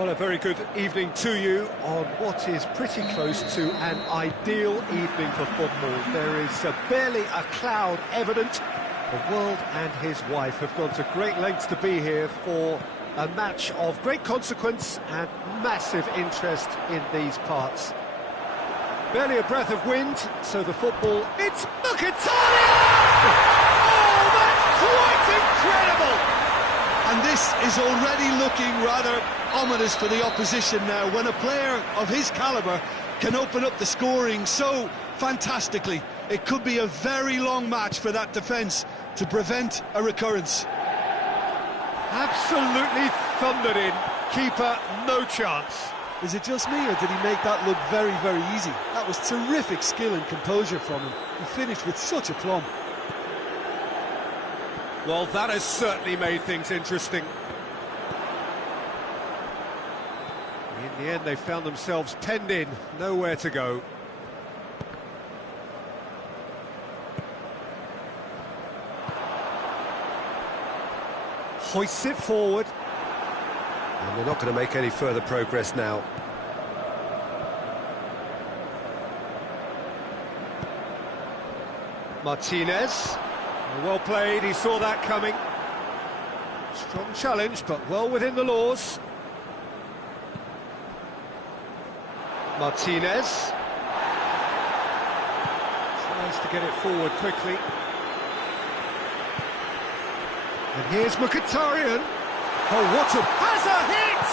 Well, a very good evening to you on what is pretty close to an ideal evening for football. There is barely a cloud evident. The world and his wife have gone to great lengths to be here for a match of great consequence and massive interest in these parts. Barely a breath of wind, so the football... It's Mkhitaryan! Oh, that's quite incredible! And this is already looking rather ominous for the opposition now, when a player of his calibre can open up the scoring so fantastically. It could be a very long match for that defence to prevent a recurrence. Absolutely thundered in. Keeper, no chance. Is it just me, or did he make that look very, very easy? That was terrific skill and composure from him. He finished with such aplomb. Well, that has certainly made things interesting. In the end, they found themselves penned in, nowhere to go. Hoists it forward. And they're not going to make any further progress now. Martinez. Well played, he saw that coming. Strong challenge, but well within the laws. Martinez. Tries to get it forward quickly. And here's Mkhitaryan. Oh, what a... Has a hit!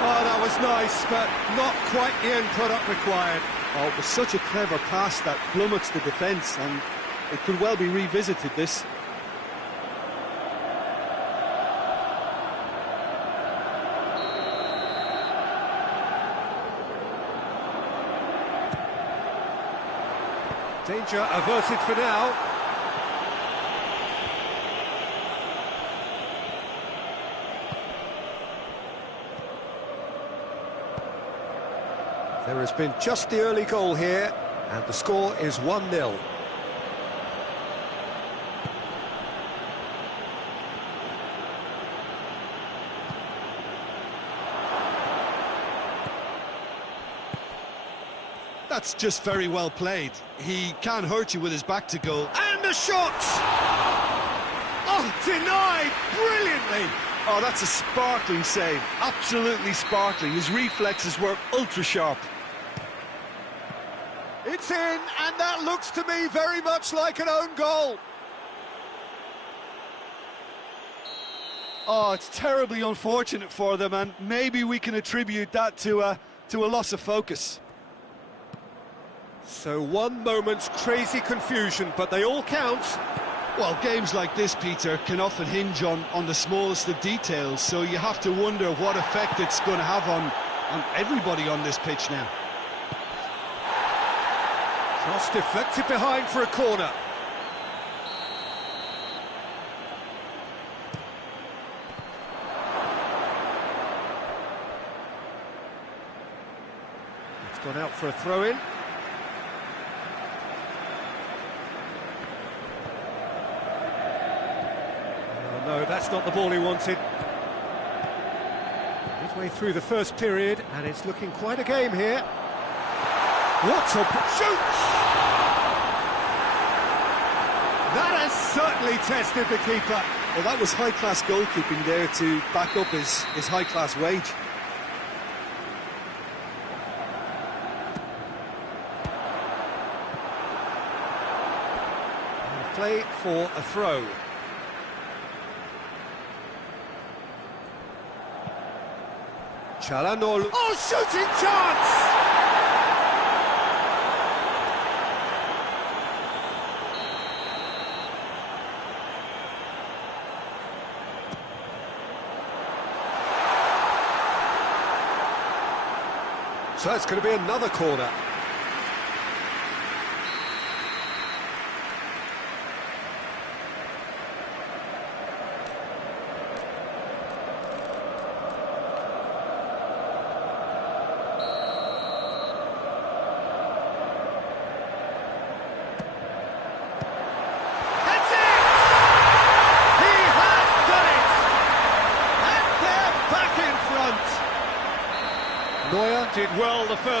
Oh, that was nice, but not quite the end product required. Oh, it was such a clever pass that flummoxed the defence, and it could well be revisited, this. Danger averted for now. There has been just the early goal here, and the score is 1-0. That's just very well played. He can't hurt you with his back to goal. And the shot! Oh, denied brilliantly! Oh, that's a sparkling save. Absolutely sparkling. His reflexes were ultra-sharp. It's in, and that looks to me very much like an own goal. Oh, it's terribly unfortunate for them, and maybe we can attribute that to a loss of focus. So one moment's crazy confusion, but they all count. Well, games like this, Peter, can often hinge on the smallest of details, so you have to wonder what effect it's going to have on everybody on this pitch now. Cross deflected behind for a corner. It's gone out for a throw-in. Oh, no, that's not the ball he wanted. Midway through the first period, and it's looking quite a game here. What a... Shoots! That has certainly tested the keeper. Well, that was high-class goalkeeping there to back up his high-class wage. Play for a throw. Çalhanoğlu. Oh, shooting chance! So it's going to be another corner.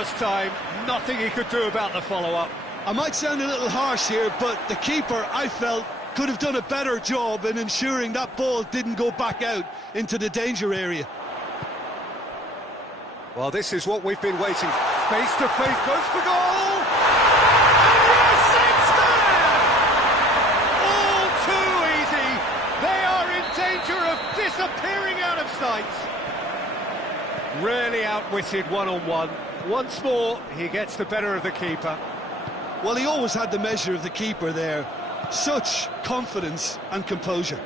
first time, nothing he could do about the follow-up. I might sound a little harsh here, but the keeper, I felt, could have done a better job in ensuring that ball didn't go back out into the danger area. Well, this is what we've been waiting for. Face to face, goes for goal! And yes, it's there! All too easy. They are in danger of disappearing out of sight. Really outwitted one-on-one. Once more, he gets the better of the keeper. Well, he always had the measure of the keeper there. Such confidence and composure.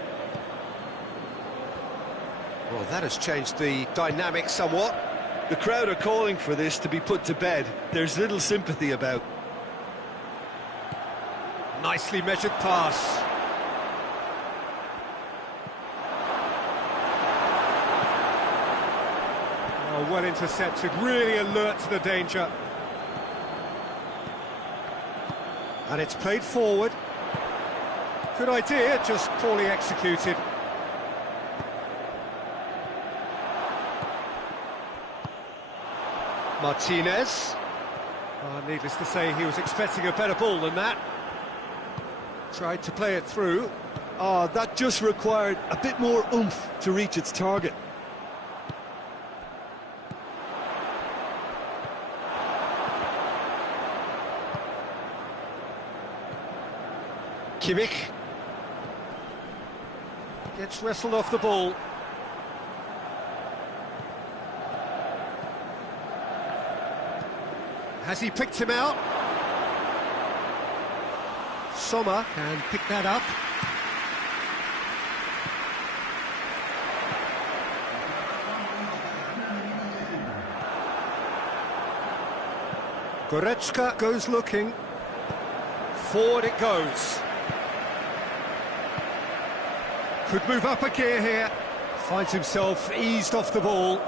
Well, that has changed the dynamic somewhat. The crowd are calling for this to be put to bed. There's little sympathy about. Nicely measured pass. Oh, well intercepted, really alert to the danger. And it's played forward. Good idea, just poorly executed. Martinez. Needless to say, he was expecting a better ball than that. Tried to play it through. That just required a bit more oomph to reach its target. Kimmich gets wrestled off the ball. Has he picked him out? Sommer can pick that up. Goretzka goes looking. Forward it goes. Could move up a gear here. Finds himself eased off the ball.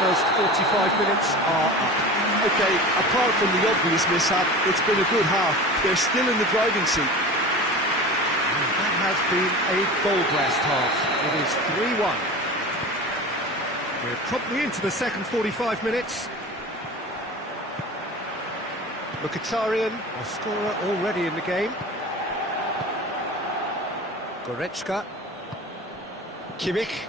First 45 minutes are up. Okay, apart from the obvious mishap, it's been a good half. They're still in the driving seat. That has been a goal-blast half. It is 3-1. We're promptly into the second 45 minutes. Mkhitaryan, a scorer already in the game. Goretzka. Kimmich.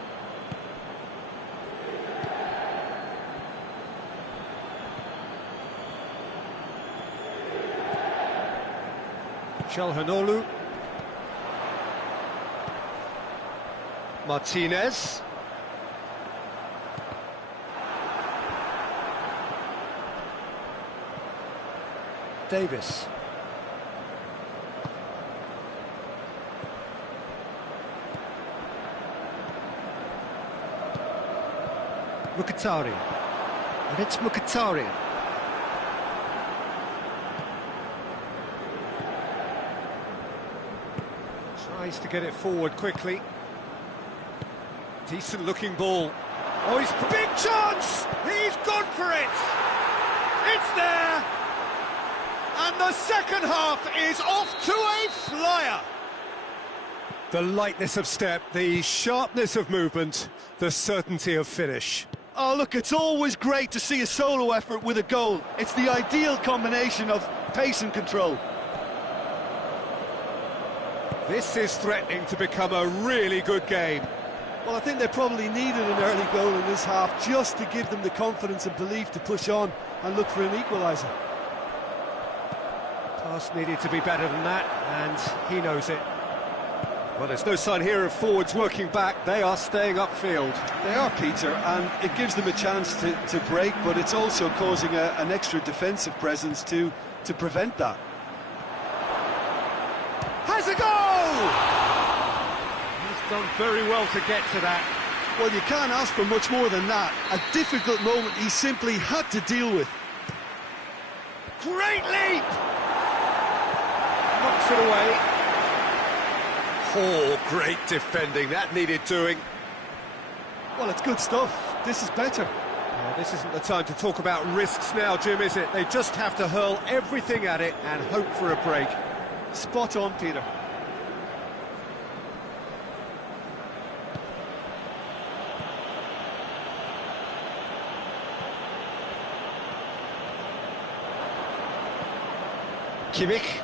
Çalhanoğlu. Martinez. Davis. Mkhitaryan. And it's Mkhitaryan. Tries to get it forward quickly. Decent looking ball. Oh, he's big chance! He's gone for it! It's there! And the second half is off to a flyer! The lightness of step, the sharpness of movement, the certainty of finish. Oh, look, it's always great to see a solo effort with a goal. It's the ideal combination of pace and control. This is threatening to become a really good game. Well, I think they probably needed an early goal in this half just to give them the confidence and belief to push on and look for an equaliser. Pass needed to be better than that, and he knows it. Well, there's no sign here of forwards working back. They are staying upfield. They are, Peter, and it gives them a chance to break, but it's also causing an extra defensive presence to prevent that. Has a goal! He's done very well to get to that. Well, you can't ask for much more than that. A difficult moment he simply had to deal with. Great leap! Knocks it away. Oh, great defending. That needed doing. Well, it's good stuff. This is better. This isn't the time to talk about risks now, Jim, is it? They just have to hurl everything at it and hope for a break. Spot on, Peter. Kimmich.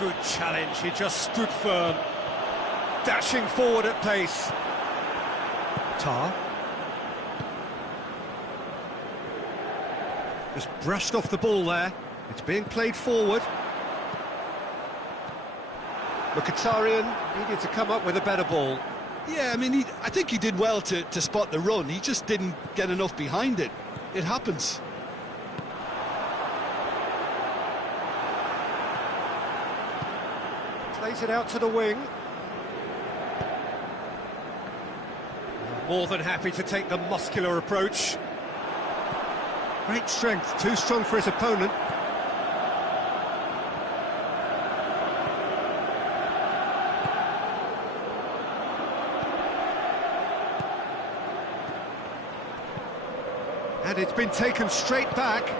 Good challenge, he just stood firm. Dashing forward at pace. Tar. Just brushed off the ball there. It's being played forward. Mkhitaryan needed to come up with a better ball. Yeah, I mean, I think he did well to spot the run. He just didn't get enough behind it. It happens. Plays it out to the wing. More than happy to take the muscular approach. Great strength, too strong for his opponent. And it's been taken straight back.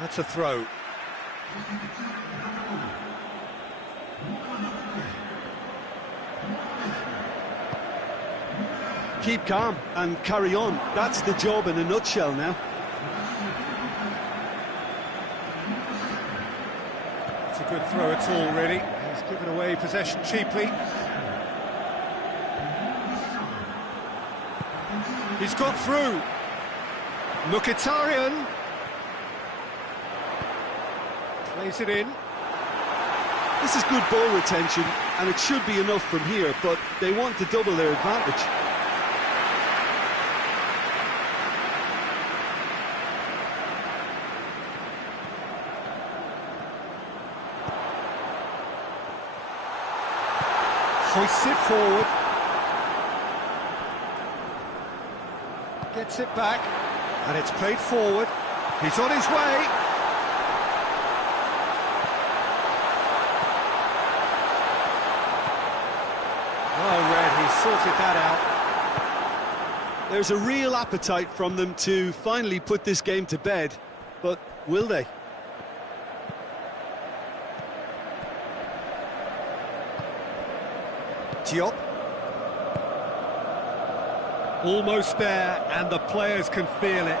That's a throw. Keep calm and carry on. That's the job in a nutshell now. It's a good throw at all, really. He's given away possession cheaply. He's got through. Mkhitaryan. Plays it in. This is good ball retention, and it should be enough from here, but they want to double their advantage. Hoists it forward. Gets it back, and it's played forward. He's on his way. Sorted that out. There's a real appetite from them to finally put this game to bed, but will they? Diop. Almost there, and the players can feel it.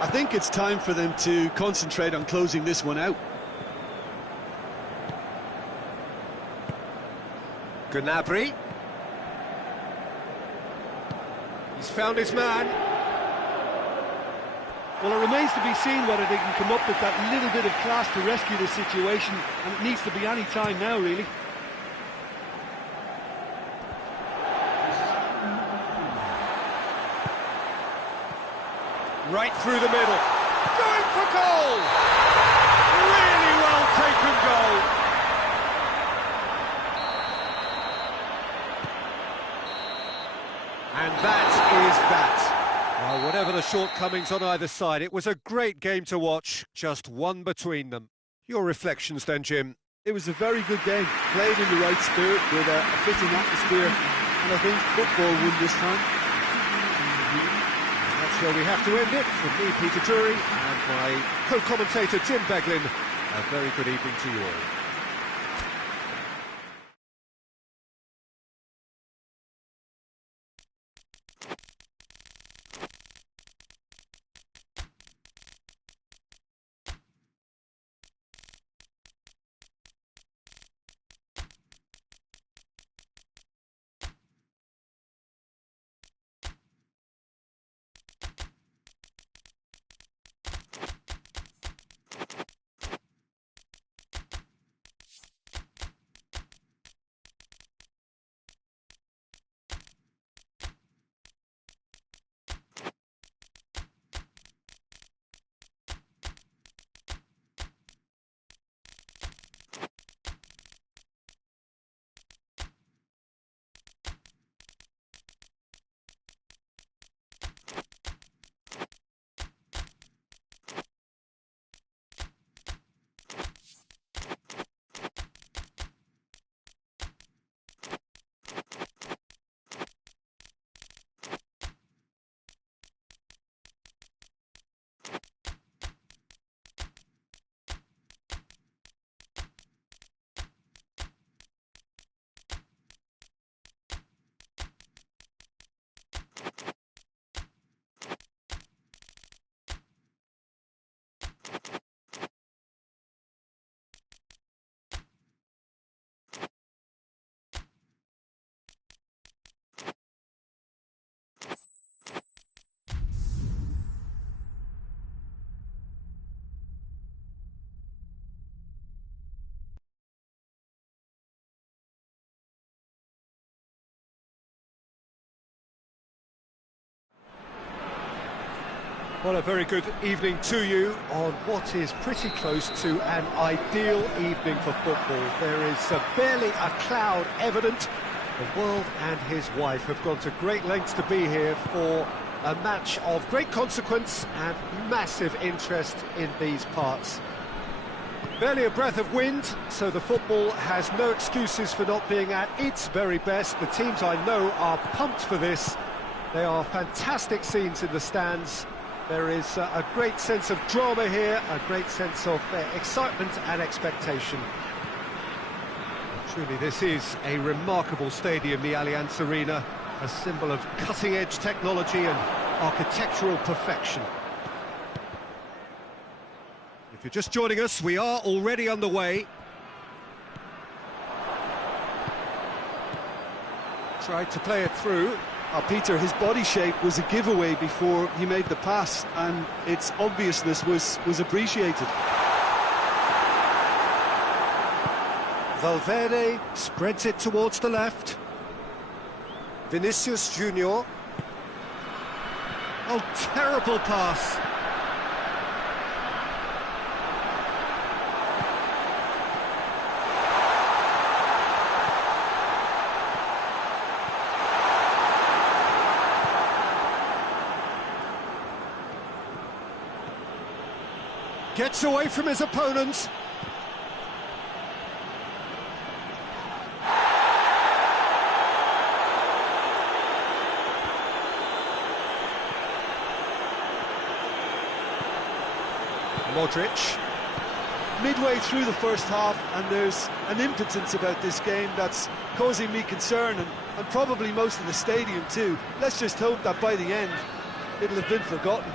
I think it's time for them to concentrate on closing this one out. Gnabry. He's found his man. Well, it remains to be seen whether they can come up with that little bit of class to rescue the situation, and it needs to be any time now, really. Right through the middle. Going for goal! Really well taken goal. And that is that. Well, whatever the shortcomings on either side, it was a great game to watch, just one between them. Your reflections then, Jim? It was a very good game, played in the right spirit with a fitting atmosphere, and I think football won this time. Shall we have to end it? From me, Peter Drury, and my co-commentator, Jim Beglin. A very good evening to you all. Well, a very good evening to you on what is pretty close to an ideal evening for football. There is barely a cloud evident. The world and his wife have gone to great lengths to be here for a match of great consequence and massive interest in these parts. Barely a breath of wind, so the football has no excuses for not being at its very best. The teams I know are pumped for this. They are fantastic scenes in the stands. There is a great sense of drama here, a great sense of excitement and expectation. Truly, this is a remarkable stadium, the Allianz Arena, a symbol of cutting-edge technology and architectural perfection. If you're just joining us, we are already underway. Tried to play it through. Peter, his body shape was a giveaway before he made the pass, and its obviousness was appreciated. Valverde spreads it towards the left. Vinicius Junior. Oh, terrible pass. Gets away from his opponents. Modric. Midway through the first half, and there's an impotence about this game that's causing me concern, and probably most of the stadium too. Let's just hope that by the end it'll have been forgotten.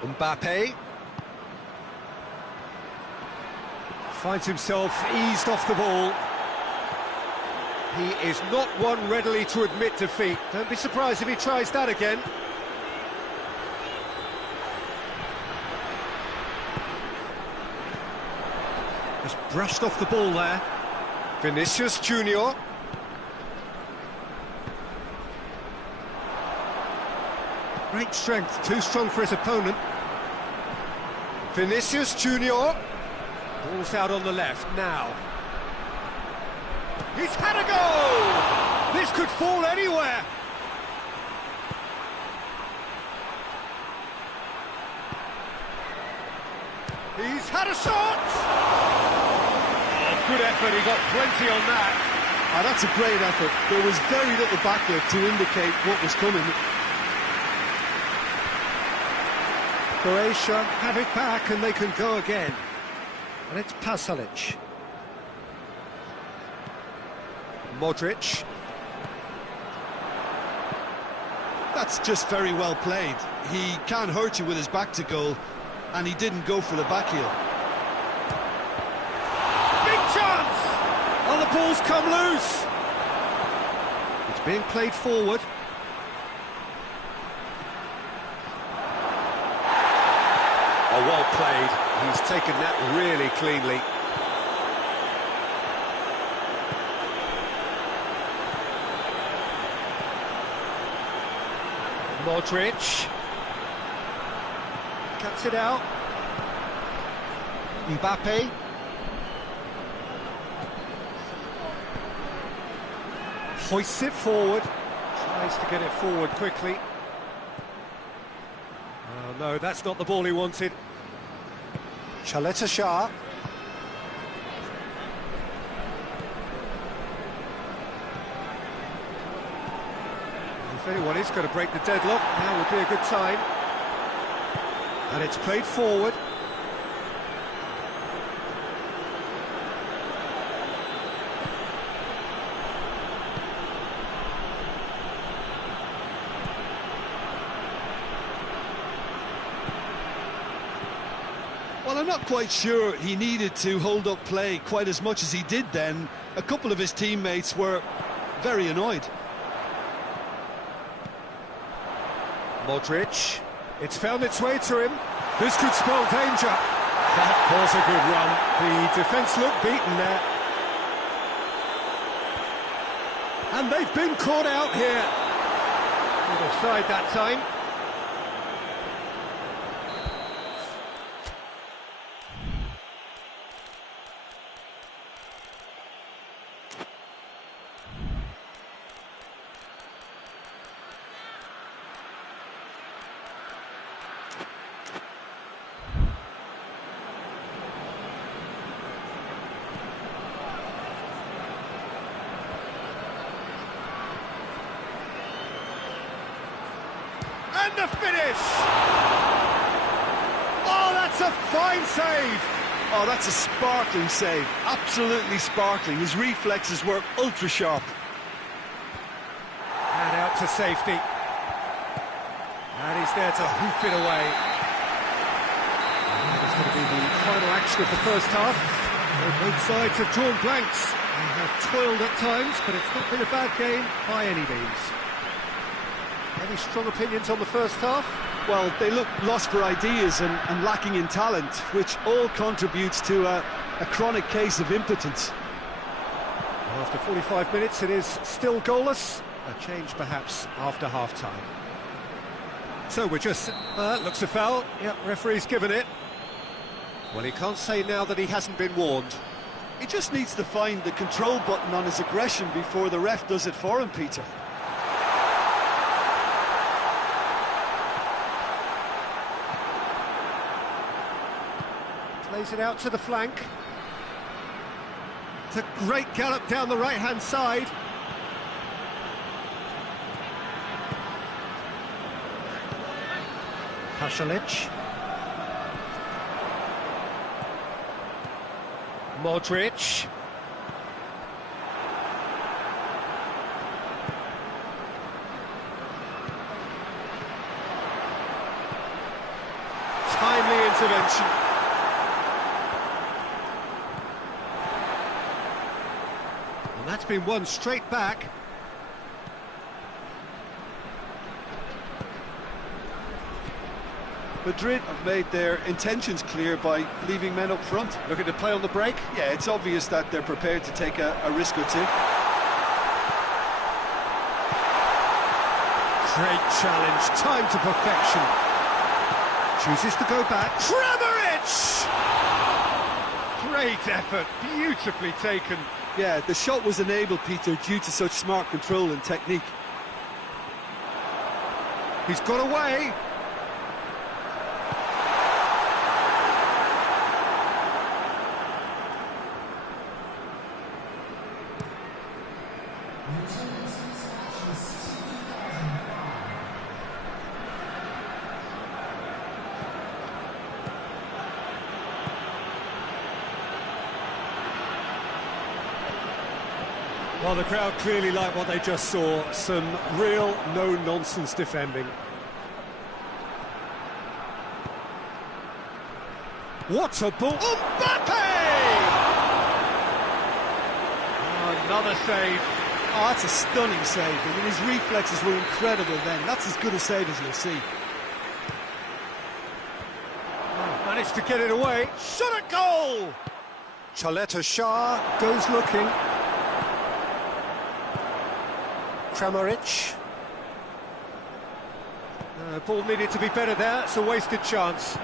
Mbappe finds himself eased off the ball. He is not one readily to admit defeat. Don't be surprised if he tries that again. Just brushed off the ball there. Vinicius Junior. Great strength, too strong for his opponent. Vinicius Junior. Ball's out on the left now. He's had a go! This could fall anywhere. He's had a shot! Oh, good effort, he got plenty on that. Ah, that's a great effort. There was very little backlift to indicate what was coming. Croatia have it back and they can go again. And it's Pasalic. Modric. That's just very well played. He can't hurt you with his back to goal, and he didn't go for the back heel. Big chance! Oh, the ball's come loose. It's being played forward. Oh, well played. He's taken that really cleanly. Modric. Cuts it out. Mbappe. Hoists it forward. Tries to get it forward quickly. Oh no, that's not the ball he wanted. Khaled Shah. If anyone is going to break the deadlock, now would be a good time. And it's played forward. Well, I'm not quite sure he needed to hold up play quite as much as he did then. A couple of his teammates were very annoyed. Modric. It's found its way to him. This could spell danger. That was a good run. The defence looked beaten there. And they've been caught out here. Good offside that time. And the finish! Oh, that's a fine save! Oh, that's a sparkling save. Absolutely sparkling. His reflexes were ultra sharp. And out to safety. And he's there to hoof it away. And that is going to be the final action of the first half. Both sides have drawn blanks. They have toiled at times, but it's not been a bad game by any means. Any strong opinions on the first half? Well, they look lost for ideas and lacking in talent, which all contributes to a chronic case of impotence. After 45 minutes, it is still goalless. A change, perhaps, after half-time. So we're just... looks a foul. Yep, referee's given it. Well, he can't say now that he hasn't been warned. He just needs to find the control button on his aggression before the ref does it for him, Peter. Plays it out to the flank. It's a great gallop down the right-hand side. Pasalic. Modric. Timely intervention. And that's been won straight back. Madrid have made their intentions clear by leaving men up front. Looking to play on the break. Yeah, it's obvious that they're prepared to take a risk or two. Great challenge, time to perfection. Chooses to go back. Kramaric! Great effort, beautifully taken. Yeah, the shot was enabled, Peter, due to such smart control and technique. He's got away. Well, the crowd clearly like what they just saw. Some real no-nonsense defending. What a ball! Mbappe! Oh, another save. Oh, that's a stunning save. I mean, his reflexes were incredible then. That's as good a save as you'll see. Managed to get it away. Shot at goal! Chaleta Shah goes looking. Kramaric. Ball needed to be better there. It's a wasted chance.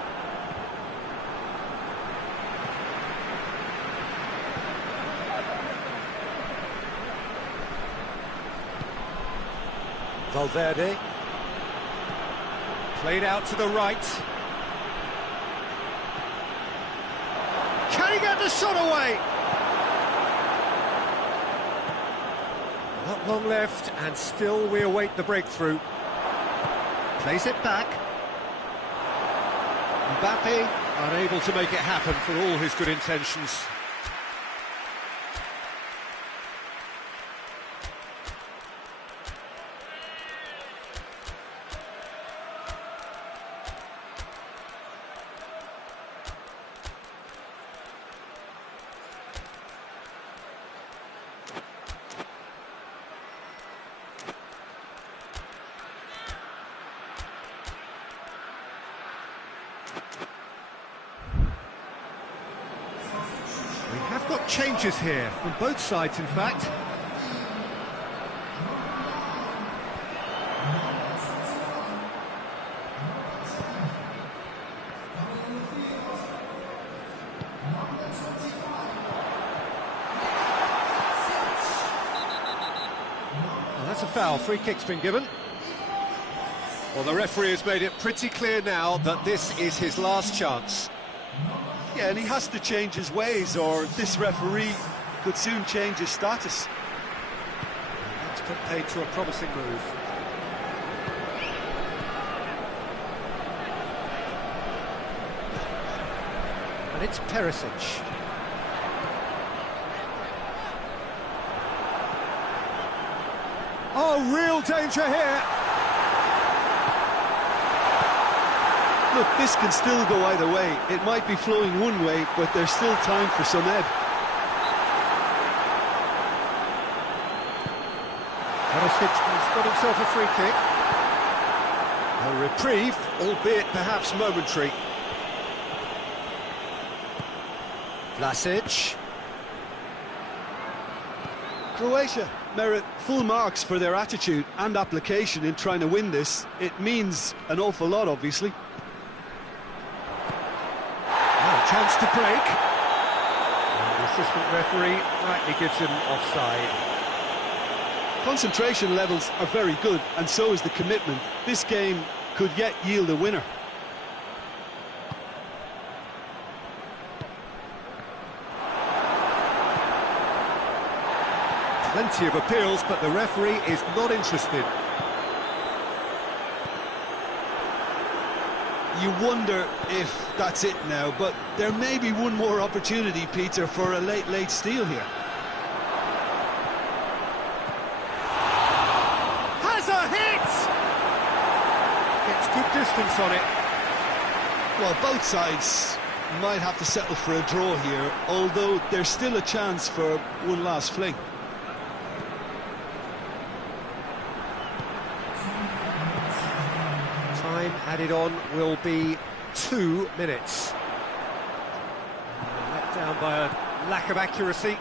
Valverde. Played out to the right. Can he get the shot away? Not long left, and still we await the breakthrough. Plays it back. Mbappe unable to make it happen for all his good intentions. We have got changes here, from both sides in fact. Well, that's a foul, free kick's been given. Well, the referee has made it pretty clear now that this is his last chance. Yeah, and he has to change his ways, or this referee could soon change his status. That's put paid to a promising move. And it's Perisic. Oh, real danger here. Look, this can still go either way. It might be flowing one way, but there's still time for some ebb. Perisic has got himself a free kick. A reprieve, albeit perhaps momentary. Vlasic. Croatia merit full marks for their attitude and application in trying to win this. It means an awful lot, obviously. Chance to break. And the assistant referee rightly gives him offside. Concentration levels are very good, and so is the commitment. This game could yet yield a winner. Plenty of appeals, but the referee is not interested. You wonder if that's it now, but there may be one more opportunity, Peter, for a late steal here. Has a hit! Gets good distance on it. Well, both sides might have to settle for a draw here, although there's still a chance for one last fling. Time added on will be 2 minutes. Let down by a lack of accuracy.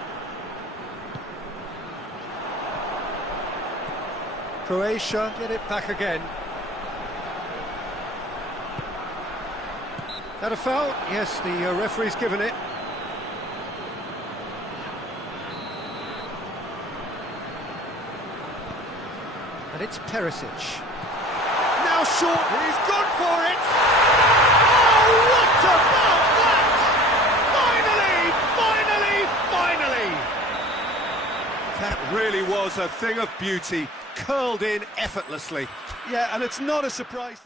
Croatia get it back again. That a foul? Yes, the referee's given it. And it's Perisic. Now short, he's gone for it! Oh, what about that? Finally! That really was a thing of beauty, curled in effortlessly. Yeah, and it's not a surprise.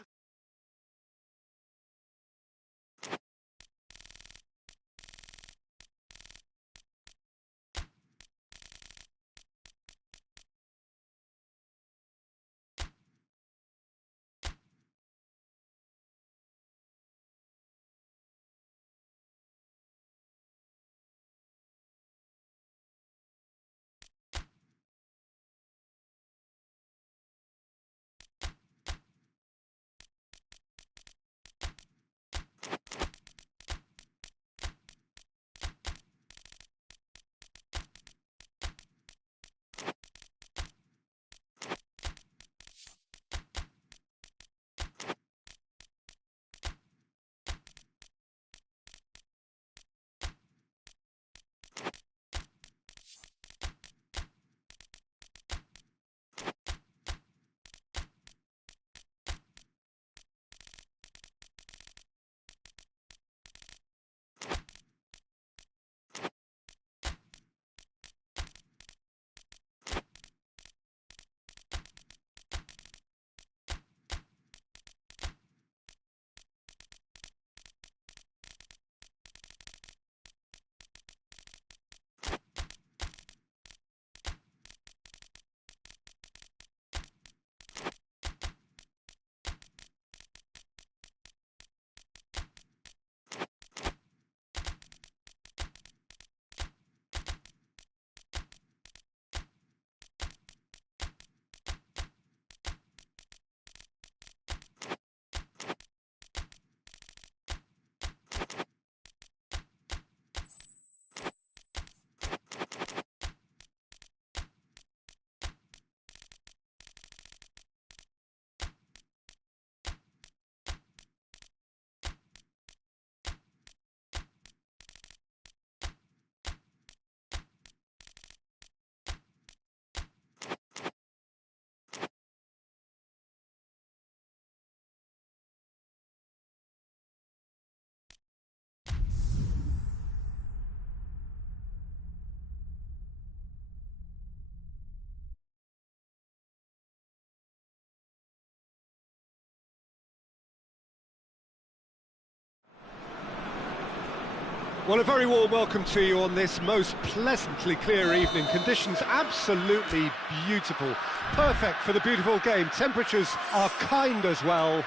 Well, a very warm welcome to you on this most pleasantly clear evening. Conditions absolutely beautiful. Perfect for the beautiful game. Temperatures are kind as well.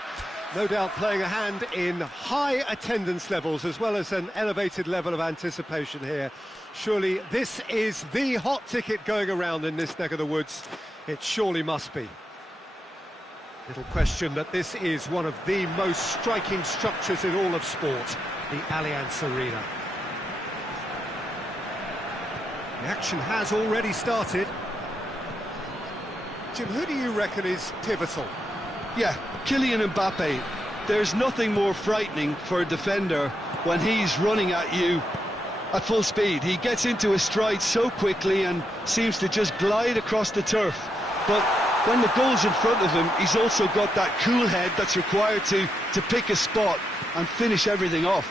No doubt playing a hand in high attendance levels as well as an elevated level of anticipation here. Surely this is the hot ticket going around in this neck of the woods. It surely must be. Little question that this is one of the most striking structures in all of sport, the Allianz Arena. The action has already started. Jim, who do you reckon is pivotal? Yeah, Kylian Mbappe. There's nothing more frightening for a defender when he's running at you at full speed. He gets into his stride so quickly and seems to just glide across the turf. But when the goal's in front of him, he's also got that cool head that's required to pick a spot and finish everything off.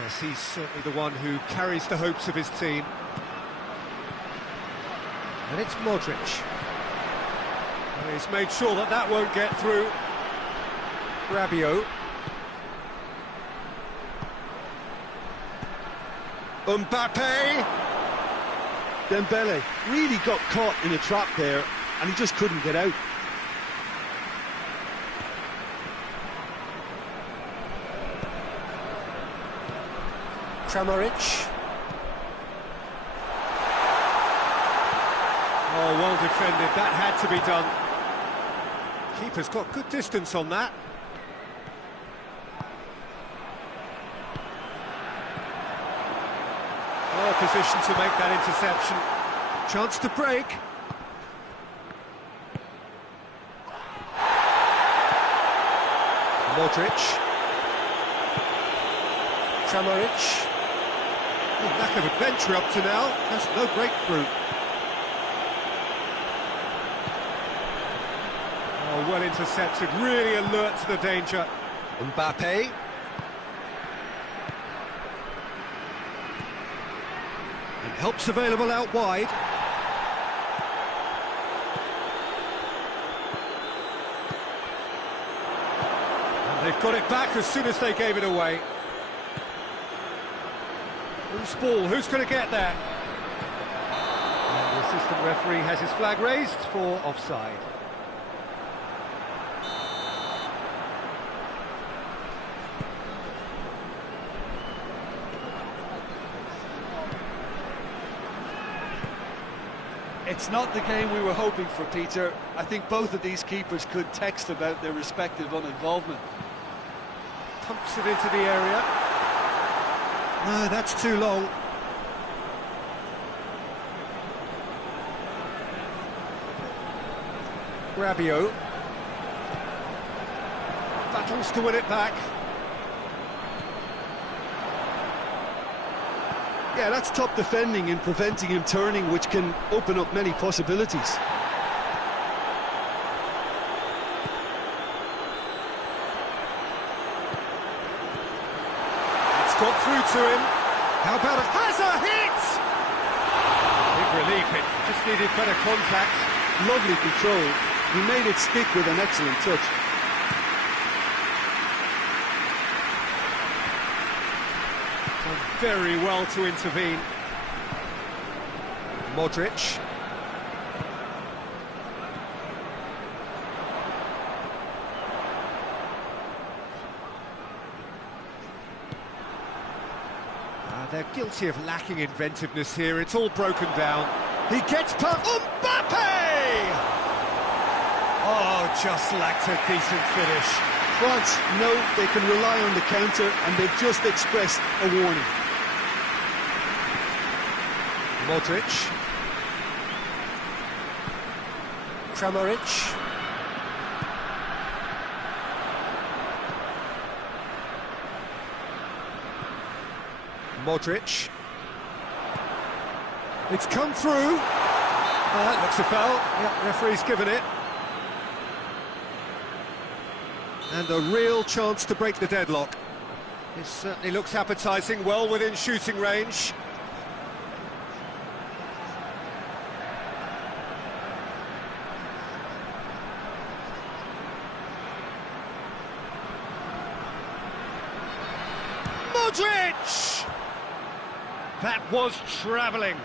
Yes, he's certainly the one who carries the hopes of his team. And it's Modric. Well, he's made sure that that won't get through. Rabiot. Mbappe. Dembele really got caught in a trap there and he just couldn't get out. Kramaric. Oh, well defended, that had to be done. Keeper's got good distance on that. Well positioned to make that interception. Chance to break. Modric. Kramaric. Oh, lack of adventure up to now. That's no breakthrough. Oh, well intercepted, really alert to the danger. Mbappe. And help's available out wide. And they've got it back as soon as they gave it away. Loose ball, who's going to get there? And the assistant referee has his flag raised for offside. It's not the game we were hoping for, Peter. I think both of these keepers could text about their respective uninvolvement. Pumps it into the area. No, that's too long. Rabiot. Battles to win it back. Yeah, that's top defending and preventing him turning, which can open up many possibilities. It's got through to him. How about it? Has a hit! Big relief, it just needed better contact. Lovely control. He made it stick with an excellent touch. Very well to intervene. Modric. They're guilty of lacking inventiveness here. It's all broken down. He gets past Mbappe! Oh, just lacked a decent finish. France know they can rely on the counter and they've just expressed a warning. Modric. Kramaric. Modric. It's come through. That looks a foul. Yeah, referee's given it. And a real chance to break the deadlock. This certainly looks appetising, well within shooting range. Modric! That was travelling.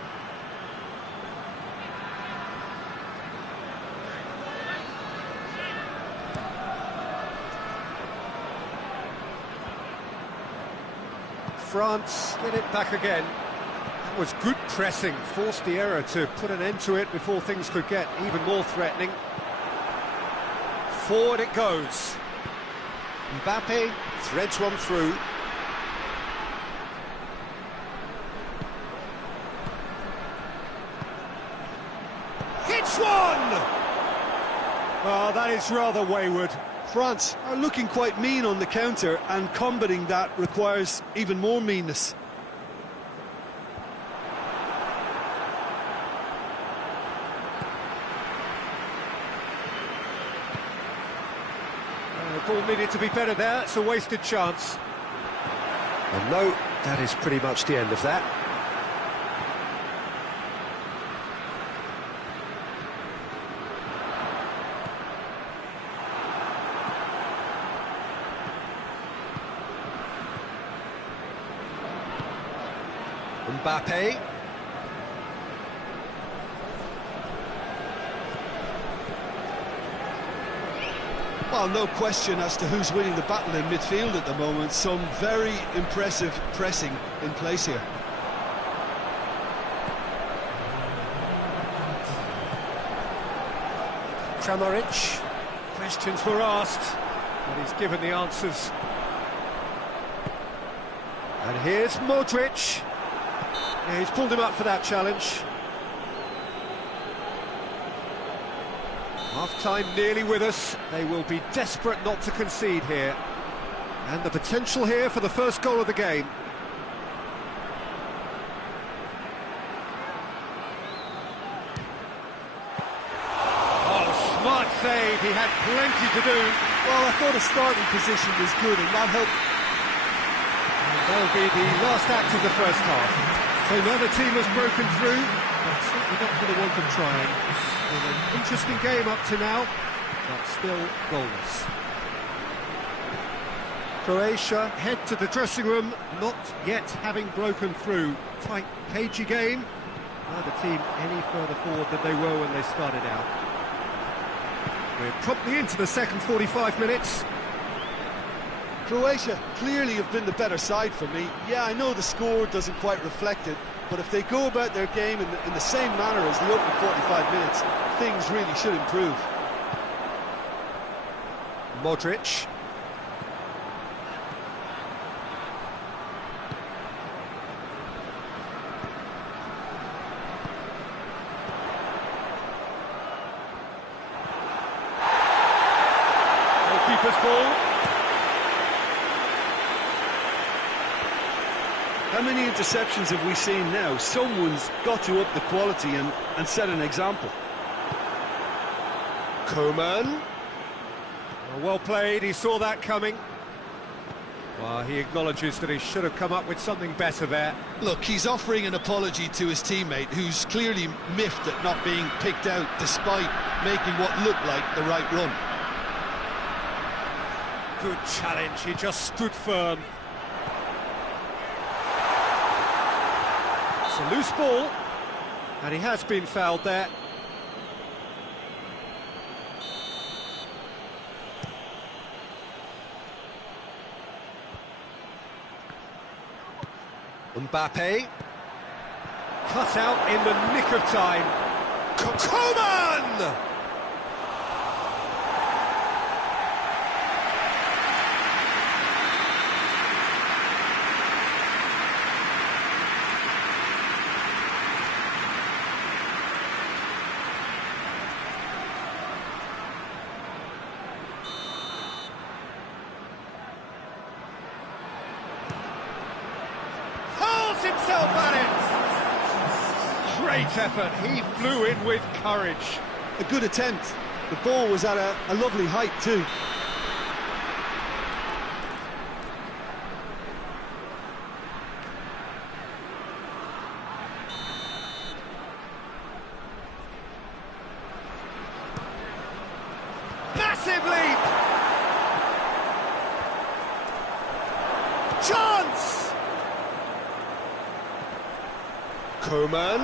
France get it back again. That was good pressing, forced the error to put an end to it before things could get even more threatening. Forward it goes. Mbappe threads one through. Hits one! Oh, that is rather wayward. France are looking quite mean on the counter, and combating that requires even more meanness. The ball needed to be better there, it's a wasted chance. And no, that is pretty much the end of that. Mbappe. Well, no question as to who's winning the battle in midfield at the moment. Some very impressive pressing in place here. Kramaric. Questions were asked, but he's given the answers. And here's Modric. Yeah, he's pulled him up for that challenge. Half-time nearly with us. They will be desperate not to concede here. And the potential here for the first goal of the game. Oh, smart save. He had plenty to do. Well, I thought a starting position was good, and that helped. And that'll be the last act of the first half. So now the team has broken through, but certainly not for the want of trying. Been an interesting game up to now, but still goalless. Croatia head to the dressing room, not yet having broken through. Tight, cagey game. Neither team any further forward than they were when they started out. We're promptly into the second 45 minutes. Croatia clearly have been the better side for me. Yeah, I know the score doesn't quite reflect it, but if they go about their game in the same manner as the opening 45 minutes, things really should improve. Modric. Goalkeeper's ball. How many interceptions have we seen now? Someone's got to up the quality and set an example. Coman. Well played, he saw that coming. Well, he acknowledges that he should have come up with something better there. Look, he's offering an apology to his teammate, who's clearly miffed at not being picked out despite making what looked like the right run. Good challenge, he just stood firm. It's a loose ball, and he has been fouled there. Mbappe, cut out in the nick of time. Coman! Himself at it! Great effort, he flew in with courage. A good attempt. The ball was at a lovely height too. Massive leap! Chance! Coman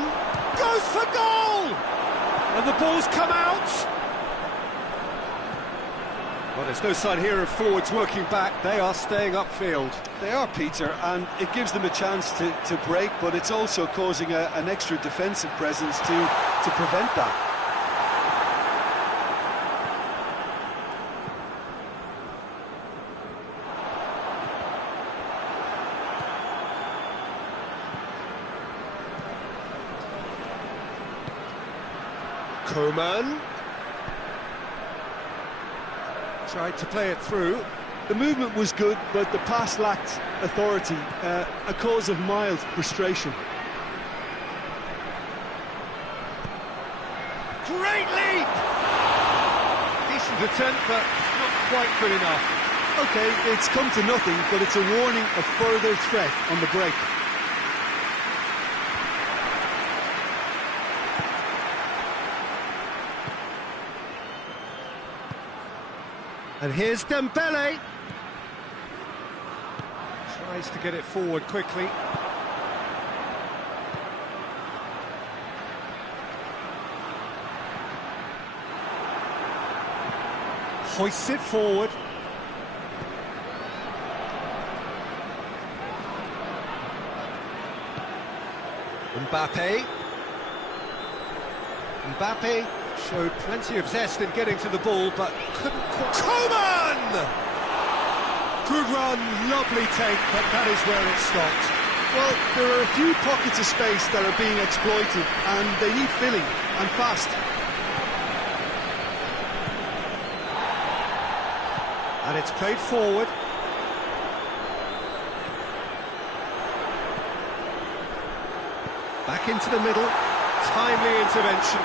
goes for goal! And the ball's come out. Well, there's no sign here of forwards working back. They are staying upfield. They are, Peter, and it gives them a chance to break, but it's also causing an extra defensive presence to prevent that. Coman tried to play it through. The movement was good, but the pass lacked authority, a cause of mild frustration. Great leap! Decent attempt, but not quite good enough. OK, it's come to nothing, but it's a warning of further threat on the break. And here's Dembele. Tries to get it forward quickly. Hoists it forward. Mbappe. Mbappe showed plenty of zest in getting to the ball, but couldn't quite... Coman! Good run, lovely take, but that is where it stopped. Well, there are a few pockets of space that are being exploited, and they need filling, and fast. And it's played forward. Back into the middle, timely intervention.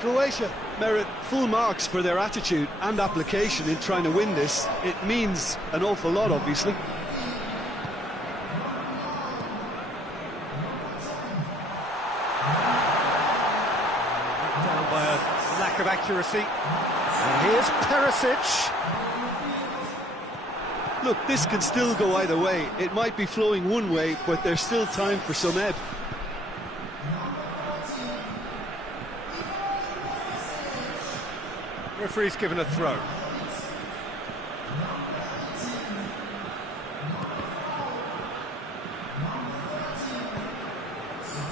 Croatia merit full marks for their attitude and application in trying to win this. It means an awful lot, obviously. Down by a lack of accuracy. And here's Perisic. Look, this can still go either way. It might be flowing one way, but there's still time for some ebb. Referee's given a throw.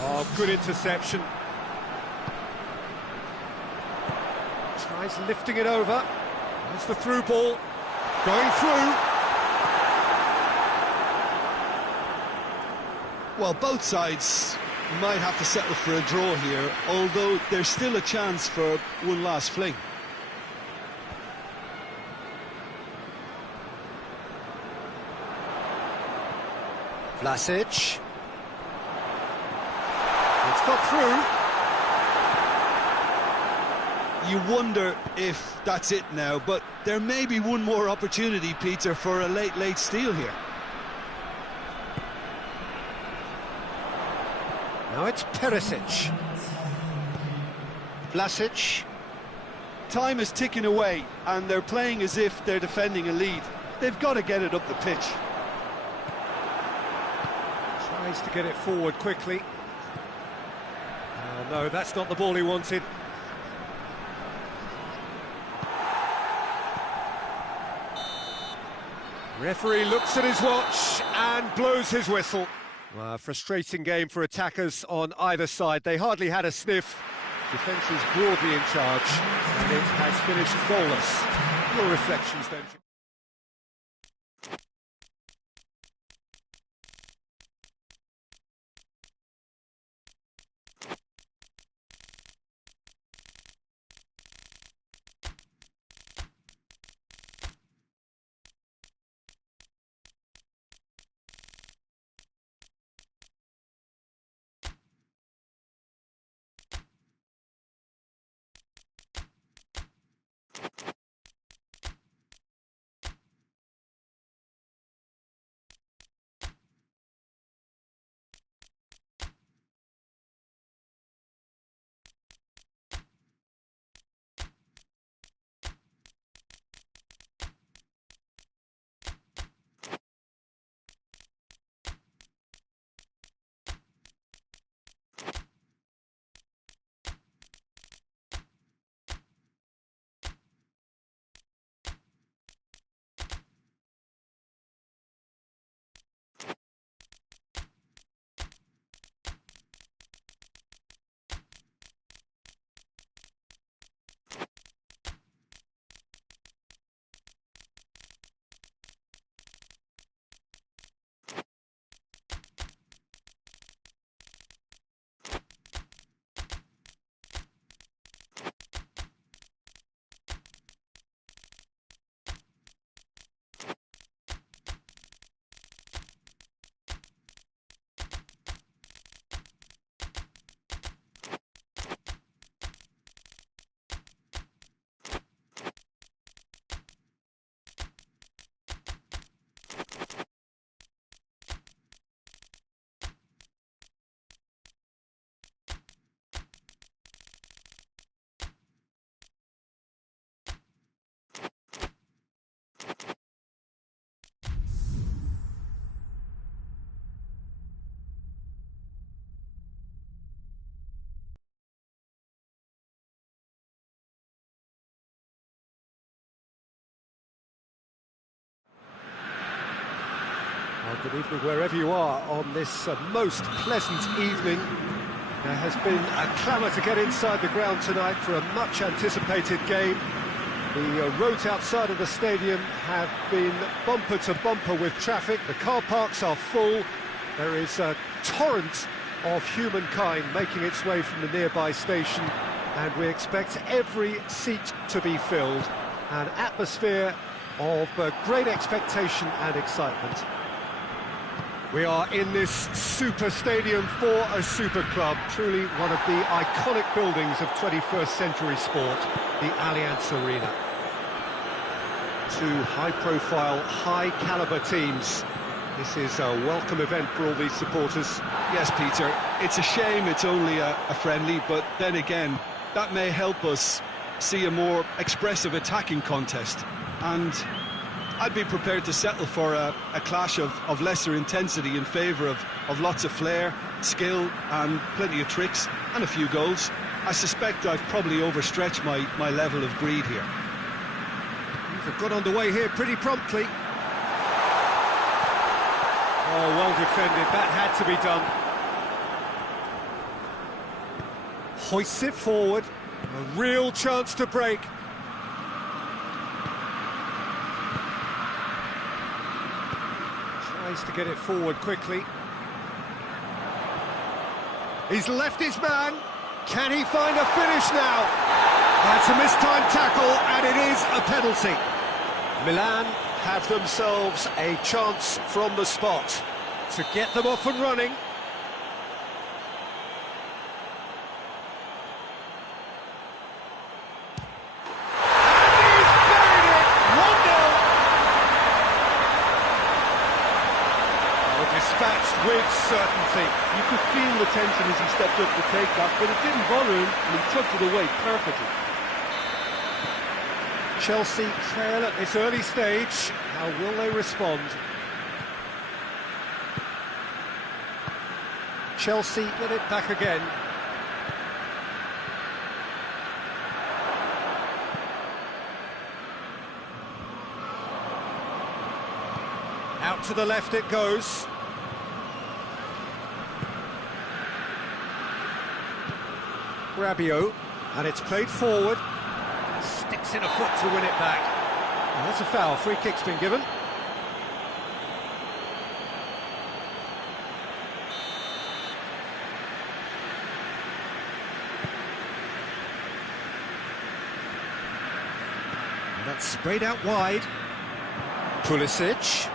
Oh, good interception. Tries lifting it over. That's the through ball. Going through. Well, both sides might have to settle for a draw here, although there's still a chance for one last fling. Vlasic. It's got through. You wonder if that's it now, but there may be one more opportunity, Peter, for a late steal here. Now it's Perisic. Vlasic. Time is ticking away, and they're playing as if they're defending a lead. They've got to get it up the pitch. Tries to get it forward quickly. No, that's not the ball he wanted. Referee looks at his watch and blows his whistle. Frustrating game for attackers on either side. They hardly had a sniff. Defence is broadly in charge, and it has finished goalless. Your reflections, don't you? Well, good evening wherever you are on this most pleasant evening. There has been a clamour to get inside the ground tonight for a much-anticipated game. The roads outside of the stadium have been bumper to bumper with traffic. The car parks are full. There is a torrent of humankind making its way from the nearby station, and we expect every seat to be filled. An atmosphere of great expectation and excitement. We are in this super stadium for a super club, truly one of the iconic buildings of 21st century sport, the Allianz Arena. Two high-profile, high-caliber teams. This is a welcome event for all these supporters. Yes, Peter, it's a shame it's only a friendly, but then again, that may help us see a more expressive attacking contest. And I'd be prepared to settle for a clash of lesser intensity in favour of lots of flair, skill and plenty of tricks and a few goals. I suspect I've probably overstretched my level of greed here. Things have got underway here pretty promptly. Oh, well defended, that had to be done. Hoists it forward, a real chance to break. Tries to get it forward quickly. He's left his man. Can he find a finish now? That's a mistimed tackle, and it is a penalty. Milan have themselves a chance from the spot to get them off and running. Dispatched with certainty. You could feel the tension as he stepped up to take that, but it didn't bother him, and he tucked it away perfectly. Chelsea trail at this early stage. How will they respond? Chelsea get it back again. Out to the left it goes. Rabiot, and it's played forward. Sticks in a foot to win it back. And that's a foul. Free kick's been given. And that's sprayed out wide. Pulisic.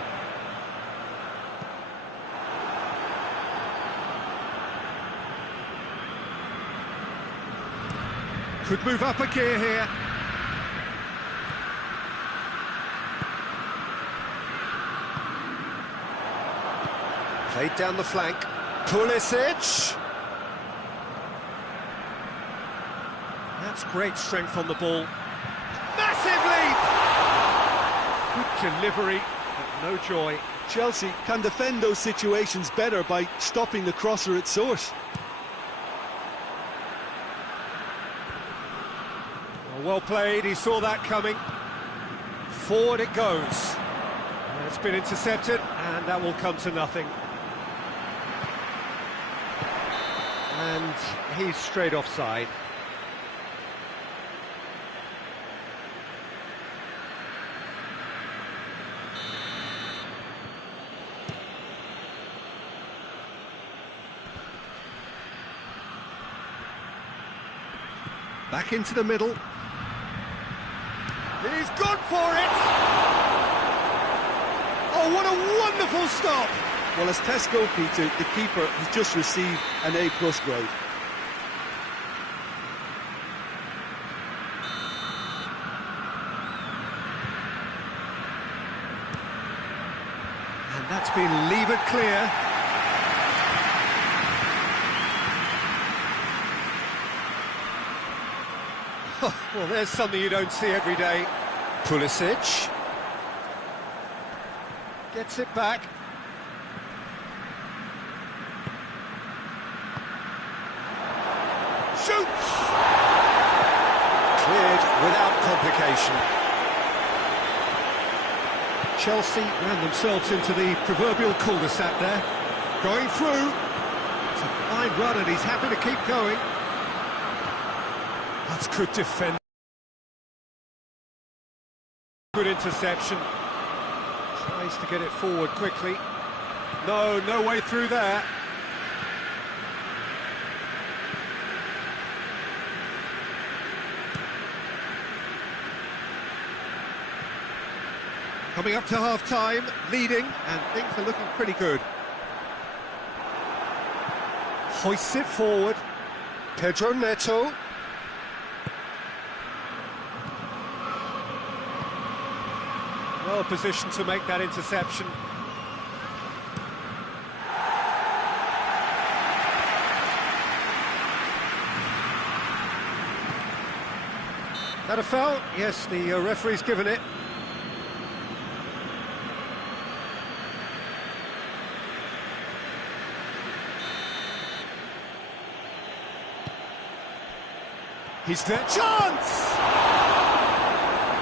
Could move up a gear here. Played down the flank. Pulisic. That's great strength on the ball. Massive leap! Good delivery, but no joy. Chelsea can defend those situations better by stopping the crosser at source. Well played, he saw that coming. Forward it goes. It's been intercepted, and that will come to nothing. And he's straight offside. Back into the middle. He's gone for it! Oh, what a wonderful stop! Well, as Tesco, Peter, the keeper has just received an A+ grade. And that's been levered clear. Well, there's something you don't see every day. Pulisic gets it back. Shoots! Cleared without complication. Chelsea ran themselves into the proverbial cul-de-sac there. Going through. It's a fine run and he's happy to keep going. That's good defending. Good interception. Tries to get it forward quickly. No way through there. Coming up to half-time, leading, and things are looking pretty good. Hoists it forward. Pedro Neto. Well positioned to make that interception. That a foul? Yes, the referee's given it. He's there. Chance!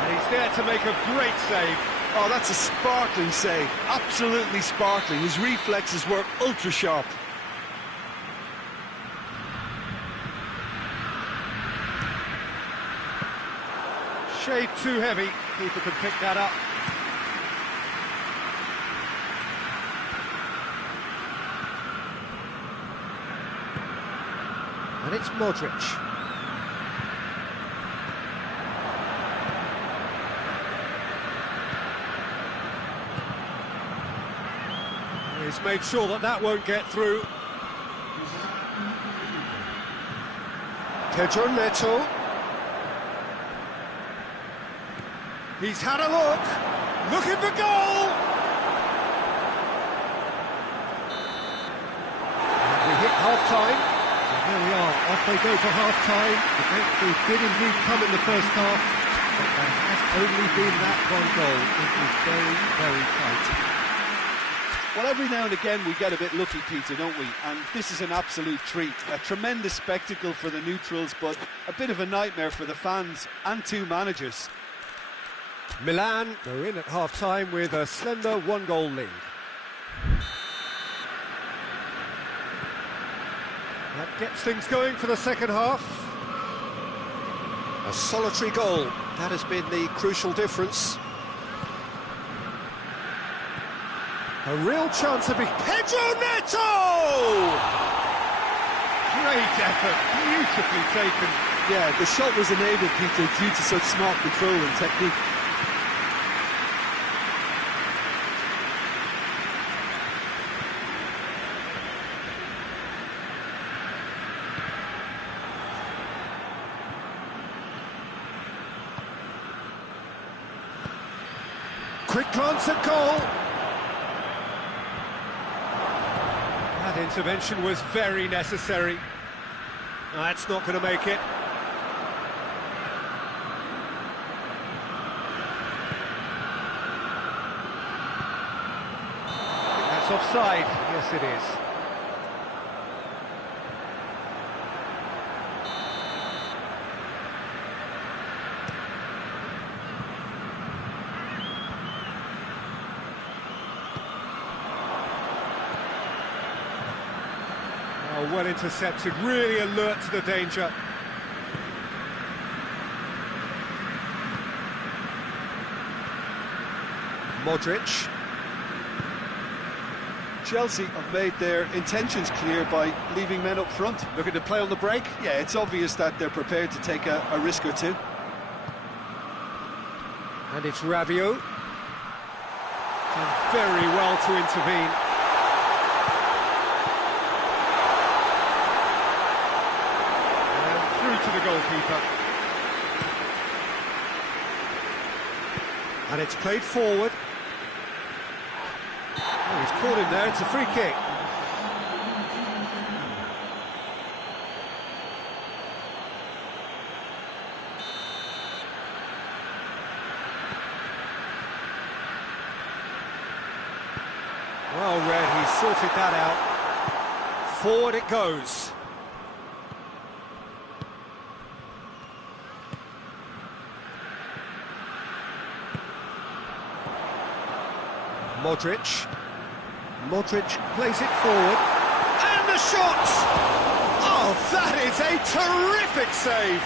And he's there to make a great save. Oh, that's a sparkling save. Absolutely sparkling. His reflexes were ultra sharp. Shade too heavy. Keeper can pick that up. And it's Modric. He's made sure that that won't get through. Pedro Neto. He's had a look. Looking for goal. And we hit half-time. And there we are. Off they go for half-time. The breakthrough did indeed come in the first half. But there has only been that one goal. It was very, very tight. Well, every now and again we get a bit lucky, Peter, don't we? And this is an absolute treat. A tremendous spectacle for the neutrals, but a bit of a nightmare for the fans and two managers. Milan are in at half-time with a slender one-goal lead. That gets things going for the second half. A solitary goal, that has been the crucial difference. A real chance of Pedro Neto! Great effort, beautifully taken. Yeah, the shot was enabled, Peter, due to such smart control and technique. Quick glance at goal. That intervention was very necessary. No, that's not going to make it. I think that's offside. Yes, it is. Oh, well intercepted, really alert to the danger. Modric. Chelsea have made their intentions clear by leaving men up front. Looking to play on the break. Yeah, it's obvious that they're prepared to take a risk or two. And it's Rabiot. Done very well to intervene. To the goalkeeper. And it's played forward. Oh, he's caught him there, it's a free kick. Well read, he sorted that out. Forward it goes. Modric. Modric plays it forward. And the shot! Oh, that is a terrific save!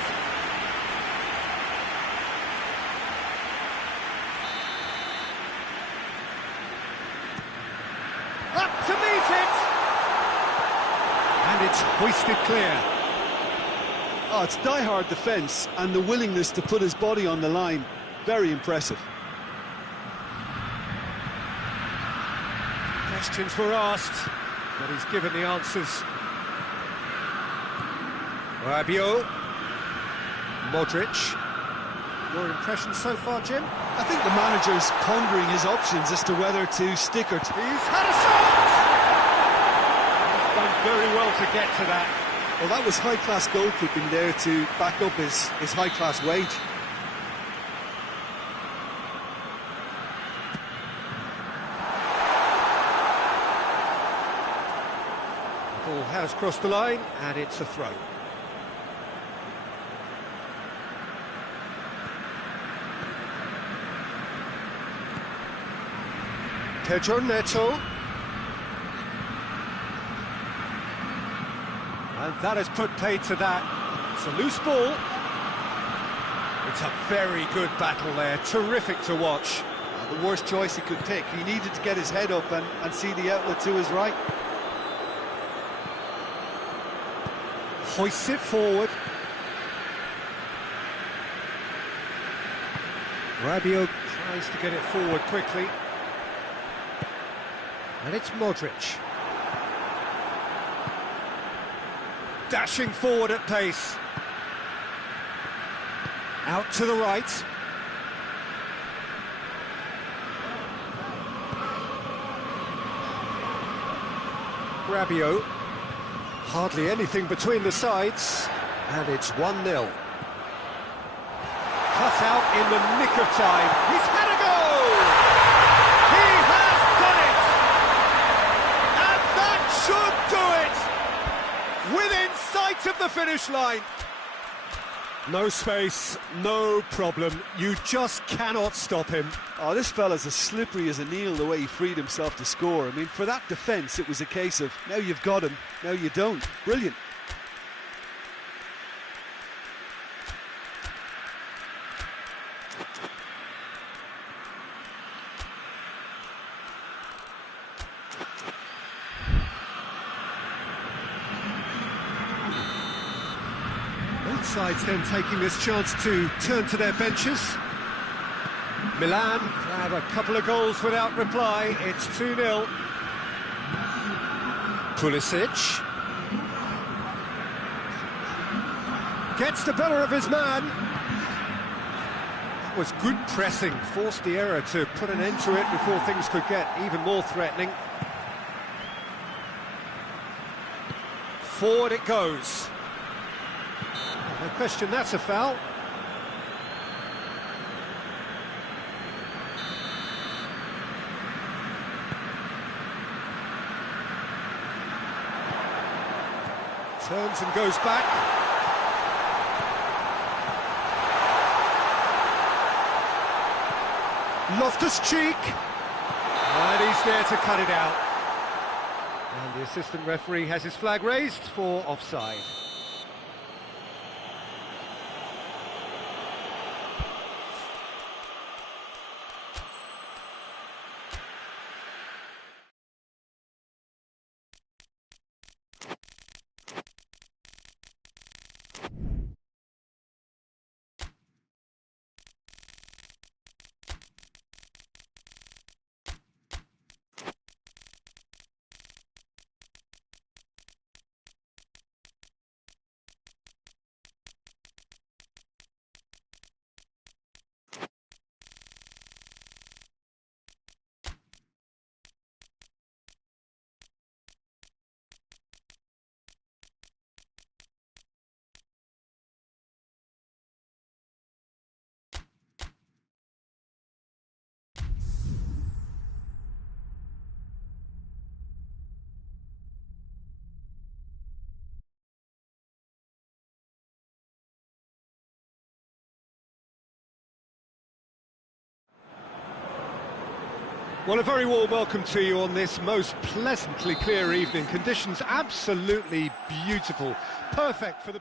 Up to meet it! And it's hoisted clear. Oh, it's die-hard defence and the willingness to put his body on the line. Very impressive. Questions were asked, but he's given the answers. Rabiot. Modric. Your impression so far, Jim? I think the manager's pondering his options as to whether to stick or... He's had a shot! He's done very well to get to that. Well, that was high-class goalkeeping there to back up his high-class wage. Ball has crossed the line, and it's a throw. Pedro Neto. And that has put paid to that. It's a loose ball. It's a very good battle there, terrific to watch. The worst choice he could pick. He needed to get his head up and see the outlet to his right. Hoists it forward. Rabiot tries to get it forward quickly. And it's Modric. Dashing forward at pace. Out to the right. Rabiot. Hardly anything between the sides. And it's 1-0. Cut out in the nick of time. He's had a goal! He has done it! And that should do it! Within sight of the finish line. No space, no problem. You just cannot stop him. Oh, this fella's as slippery as a needle the way he freed himself to score. I mean, for that defence, it was a case of, now you've got him, now you don't. Brilliant. Both sides then taking this chance to turn to their benches. Milan have a couple of goals without reply. It's 2-0. Pulisic gets the better of his man. That was good pressing, forced the error to put an end to it before things could get even more threatening. Forward it goes. No question, that's a foul. Turns and goes back. Loftus-Cheek. And he's there to cut it out. And the assistant referee has his flag raised for offside. Well, a very warm welcome to you on this most pleasantly clear evening. Conditions absolutely beautiful, perfect for the...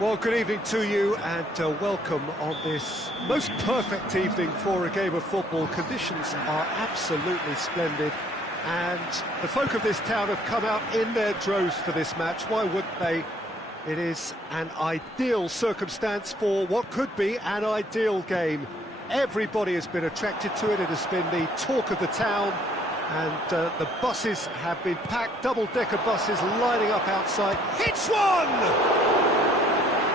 Well, good evening to you and welcome on this most perfect evening for a game of football. Conditions are absolutely splendid. And the folk of this town have come out in their droves for this match. Why wouldn't they? It is an ideal circumstance for what could be an ideal game. Everybody has been attracted to it. It has been the talk of the town. And the buses have been packed, double-decker buses lining up outside. Hits one!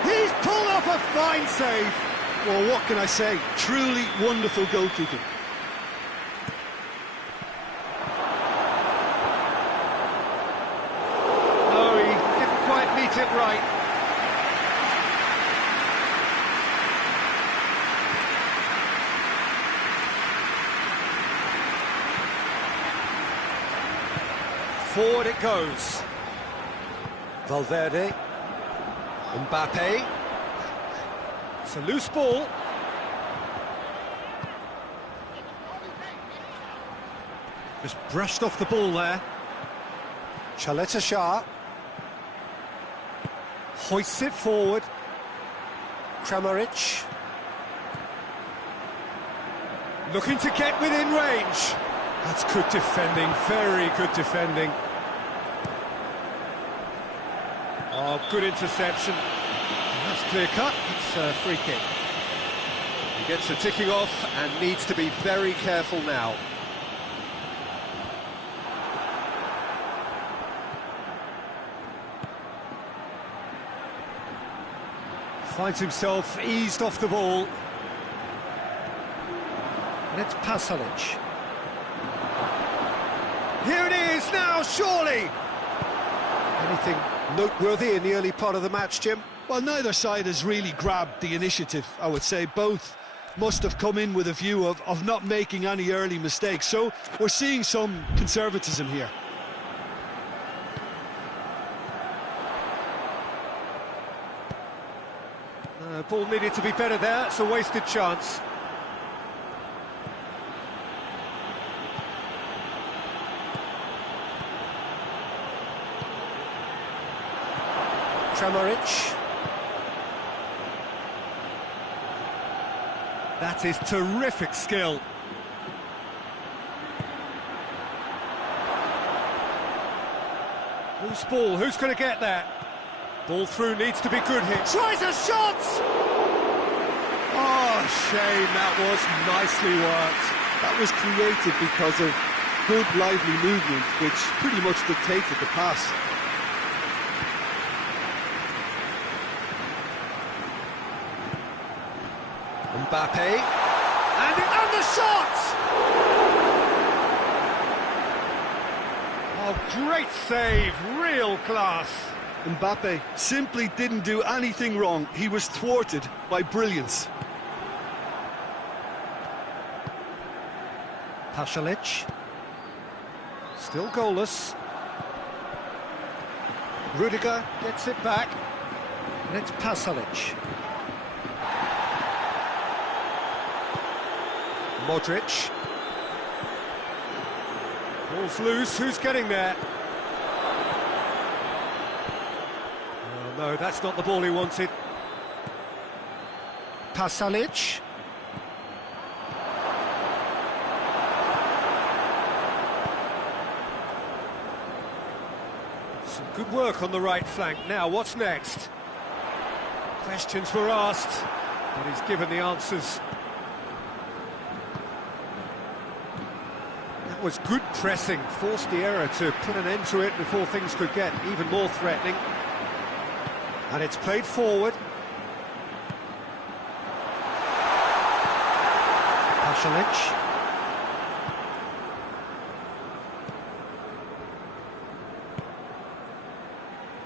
He's pulled off a fine save. Well, what can I say? Truly wonderful goalkeeping. No, he didn't quite meet it right. Forward it goes. Valverde. Mbappe. It's a loose ball. Just brushed off the ball there. Chaleta Shah. Hoists it forward. Kramaric. Looking to get within range. That's good defending, very good defending. Oh, good interception. That's clear cut, it's a free kick. He gets the ticking off and needs to be very careful now. Finds himself eased off the ball. And it's Pasalic. Here it is now, surely! Anything noteworthy in the early part of the match, Jim? Well, neither side has really grabbed the initiative, I would say. Both must have come in with a view of not making any early mistakes. So we're seeing some conservatism here. Ball needed to be better there, it's a wasted chance. Kramaric. That is terrific skill. Loose ball, who's going to get that? Ball through, needs to be good here. Tries a shot! Oh, shame, that was nicely worked. That was created because of good, lively movement, which pretty much dictated the pass. Mbappe, and the shot! Oh, great save, real class. Mbappe simply didn't do anything wrong. He was thwarted by brilliance. Pasalic, still goalless. Rudiger gets it back, and it's Pasalic. Modric. Ball's loose, who's getting there? Oh, no, that's not the ball he wanted. Pasalic. Some good work on the right flank. Now, what's next? Questions were asked, but he's given the answers. That was good pressing, forced the error to put an end to it before things could get even more threatening. And it's played forward. Pasalic.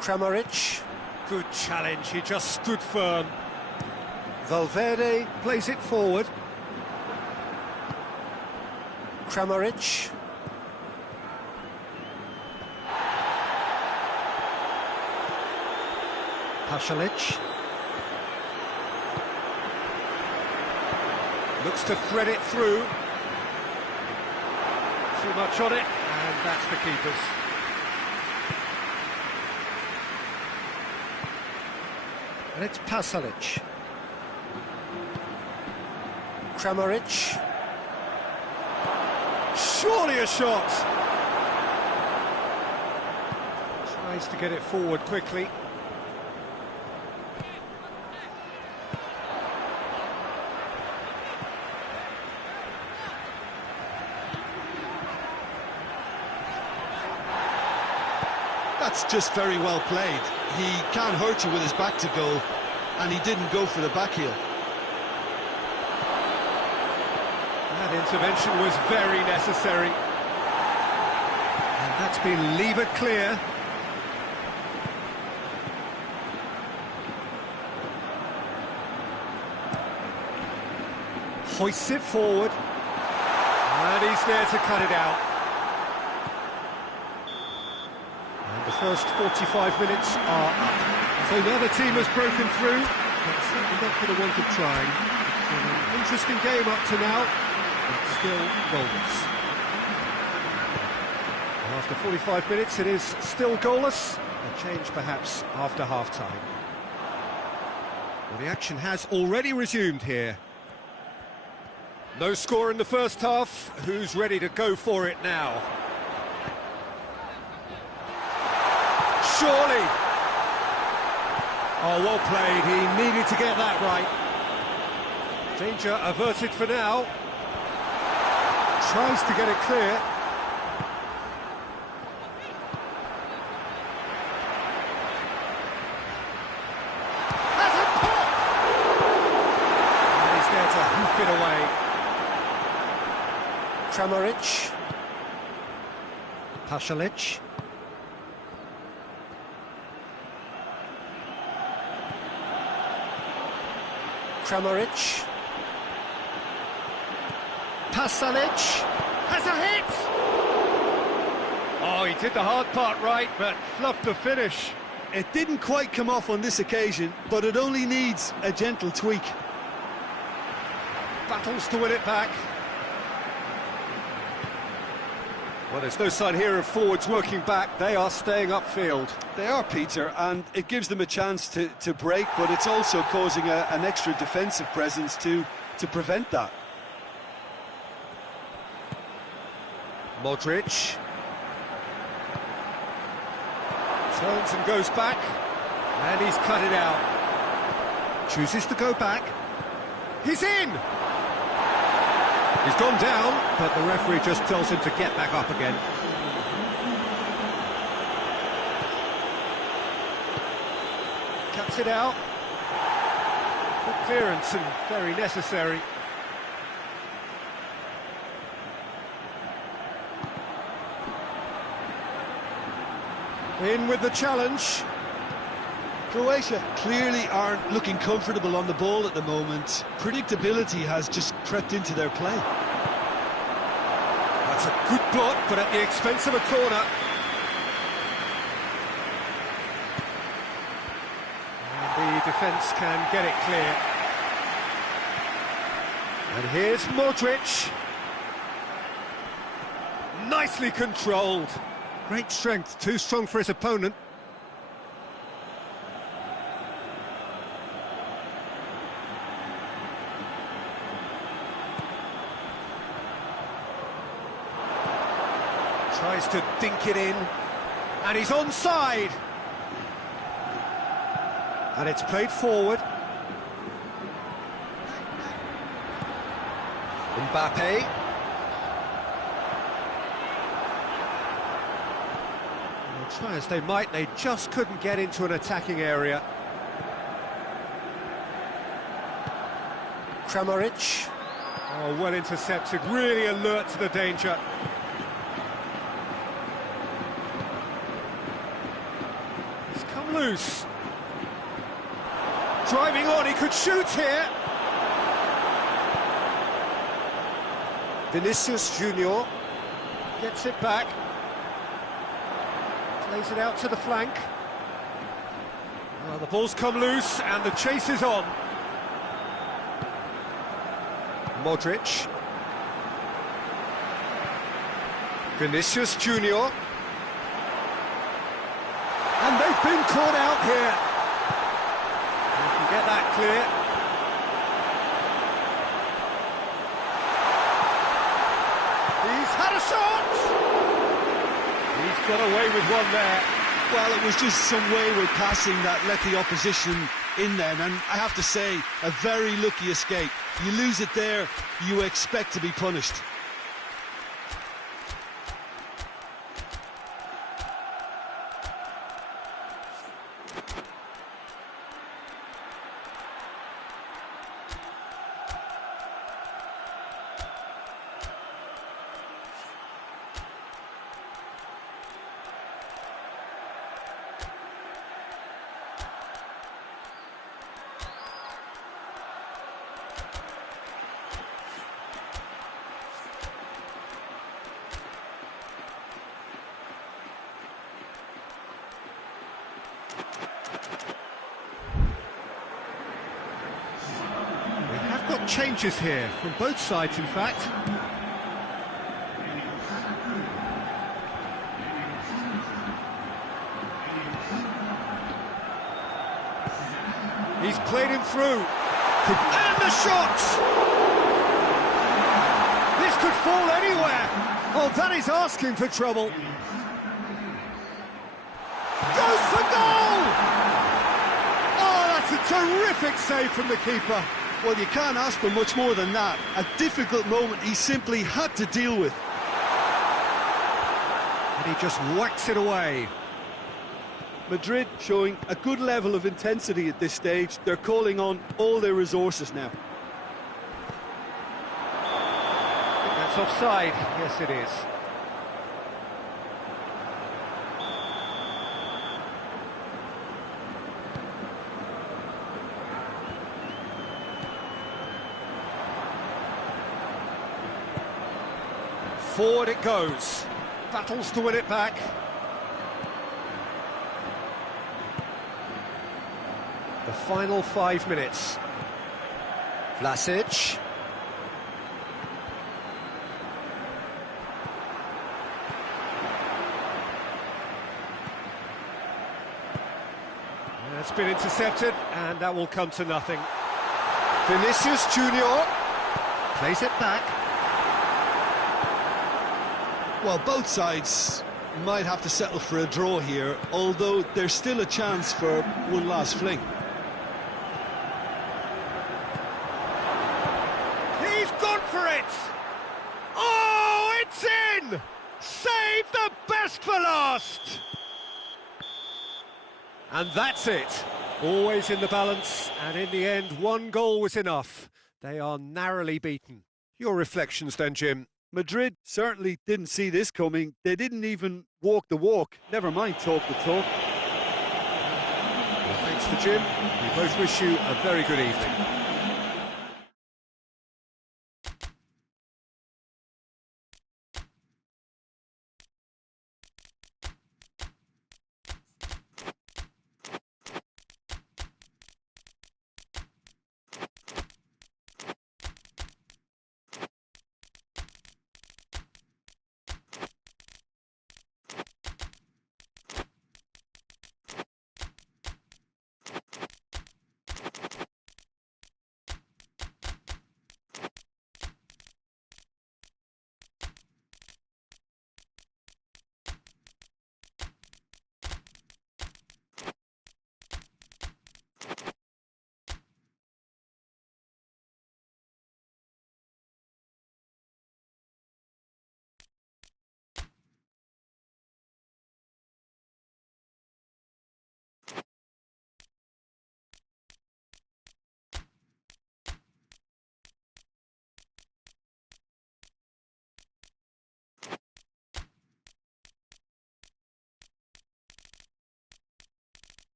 Kramaric. Good challenge, he just stood firm. Valverde plays it forward. Kramaric. Pasalic. Looks to thread it through. Too much on it, and that's the keeper's. And it's Pasalic. Kramaric. Surely a shot! Tries to get it forward quickly. That's just very well played. He can't hurt you with his back to goal, and he didn't go for the back heel. That intervention was very necessary. And that's been levered clear. Hoists it forward. And he's there to cut it out. And the first 45 minutes are up. So the other team has broken through, but certainly not for the want of trying. It's been an interesting game up to now, but still goalless. After 45 minutes, it is still goalless. A change perhaps after half-time. Well, the action has already resumed here. No score in the first half. Who's ready to go for it now? Surely! Oh, well played. He needed to get that right. Danger averted for now. Tries to get it clear. That's a pop! And he's there to hoof it away. Kramaric. Pasalic. Kramaric. Pasalic has a hit! Oh, he did the hard part right, but fluffed the finish. It didn't quite come off on this occasion, but it only needs a gentle tweak. Battles to win it back. Well, there's no sign here of forwards working back. They are staying upfield. They are, Peter, and it gives them a chance to break, but it's also causing an extra defensive presence to prevent that. Modric. Turns and goes back. And he's cut it out. Chooses to go back. He's in! He's gone down, but the referee just tells him to get back up again. Cuts it out. Good clearance and very necessary. In with the challenge. Croatia clearly aren't looking comfortable on the ball at the moment. Predictability has just crept into their play. That's a good block, but at the expense of a corner. And the defence can get it clear. And here's Modric. Nicely controlled. Great strength, too strong for his opponent. Tries to dink it in, and he's onside. And it's played forward. Mbappe. Well, try as they might, they just couldn't get into an attacking area. Kramaric. Oh, well intercepted, really alert to the danger. He's come loose. Driving on, he could shoot here. Vinicius Junior gets it back. Plays it out to the flank. Well, the ball's come loose and the chase is on. Modric. Vinicius Junior. And they've been caught out here. They can get that clear. He's had a shot! He's got away with one there. Well, it was just some wayward passing that let the opposition in then, and I have to say, a very lucky escape. You lose it there, you expect to be punished. Got changes here from both sides, in fact. He's played him through. And the shot! This could fall anywhere. Oh, that is asking for trouble. Goes for goal! Oh, that's a terrific save from the keeper. Well, you can't ask for much more than that. A difficult moment he simply had to deal with. And he just whacks it away. Madrid showing a good level of intensity at this stage. They're calling on all their resources now. I think that's offside. Yes, it is. Forward it goes. Battles to win it back. The final 5 minutes. Vlasic. That's been intercepted, and that will come to nothing. Vinicius Junior plays it back. Well, both sides might have to settle for a draw here, although there's still a chance for one last fling. He's gone for it! Oh, it's in! Save the best for last! And that's it. Always in the balance, and in the end, one goal was enough. They are narrowly beaten. Your reflections then, Jim? Madrid certainly didn't see this coming. They didn't even walk the walk, never mind talk the talk. Well, thanks to Jim. We both wish you a very good evening.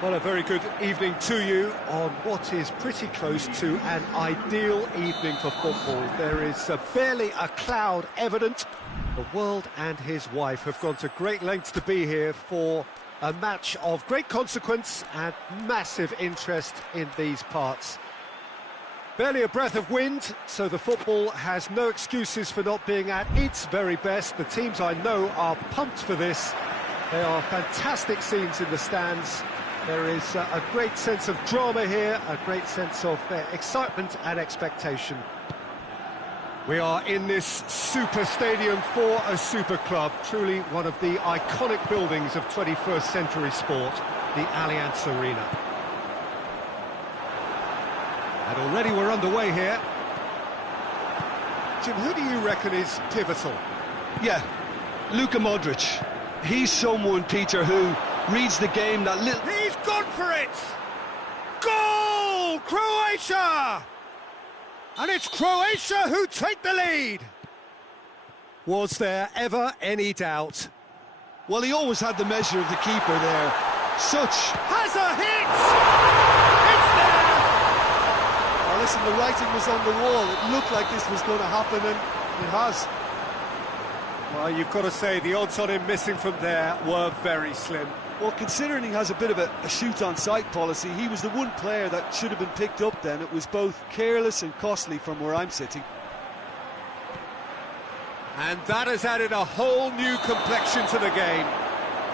Well, a very good evening to you on what is pretty close to an ideal evening for football. There is barely a cloud evident. The world and his wife have gone to great lengths to be here for a match of great consequence and massive interest in these parts. Barely a breath of wind, so the football has no excuses for not being at its very best. The teams I know are pumped for this. There are fantastic scenes in the stands. There is a great sense of drama here, a great sense of excitement and expectation. We are in this super stadium for a super club, truly one of the iconic buildings of 21st century sport, the Allianz Arena. And already we're underway here. Jim, who do you reckon is pivotal? Yeah, Luka Modric. He's someone, Peter, who reads the game that little... He's gone for it! Goal! Croatia! And it's Croatia who take the lead! Was there ever any doubt? Well, he always had the measure of the keeper there. Such... Has a hit! It's there! Well, listen, the writing was on the wall. It looked like this was going to happen, and it has. Well, you've got to say the odds on him missing from there were very slim. Well, considering he has a bit of a shoot-on-sight policy, he was the one player that should have been picked up then. It was both careless and costly from where I'm sitting. And that has added a whole new complexion to the game.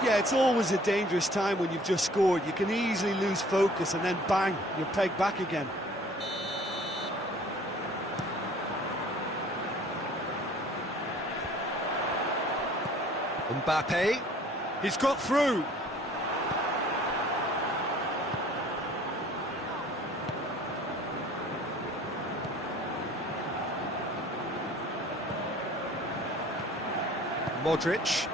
Yeah, it's always a dangerous time when you've just scored. You can easily lose focus and then bang, you're pegged back again. Mbappe, he's got through. Modric.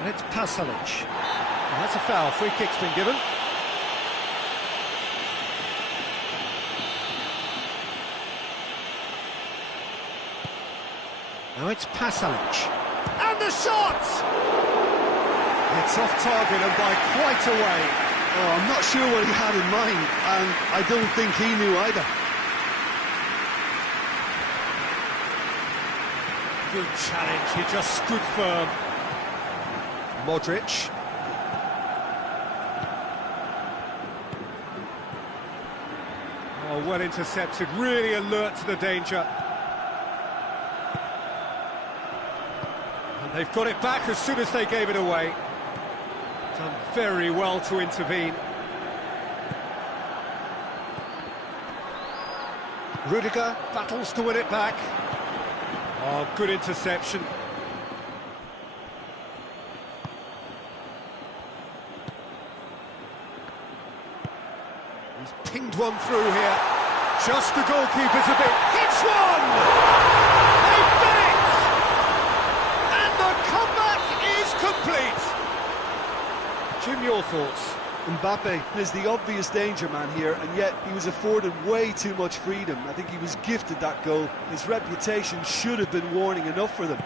And it's Pasalic. Well, that's a foul. Free kick's been given. Now it's Pasalic. And the shot! It's off target and by quite a way. Oh, I'm not sure what he had in mind, and I don't think he knew either. Good challenge, he just stood firm. Modric. Oh, well intercepted, really alert to the danger. And they've got it back as soon as they gave it away. Done very well to intervene. Rudiger battles to win it back. Oh, good interception. He's pinged one through here. Just the goalkeeper's a bit. Hits one! They've done it! And the comeback is complete. Jim, your thoughts? Mbappe is the obvious danger man here, and yet he was afforded way too much freedom. I think he was gifted that goal. His reputation should have been warning enough for them.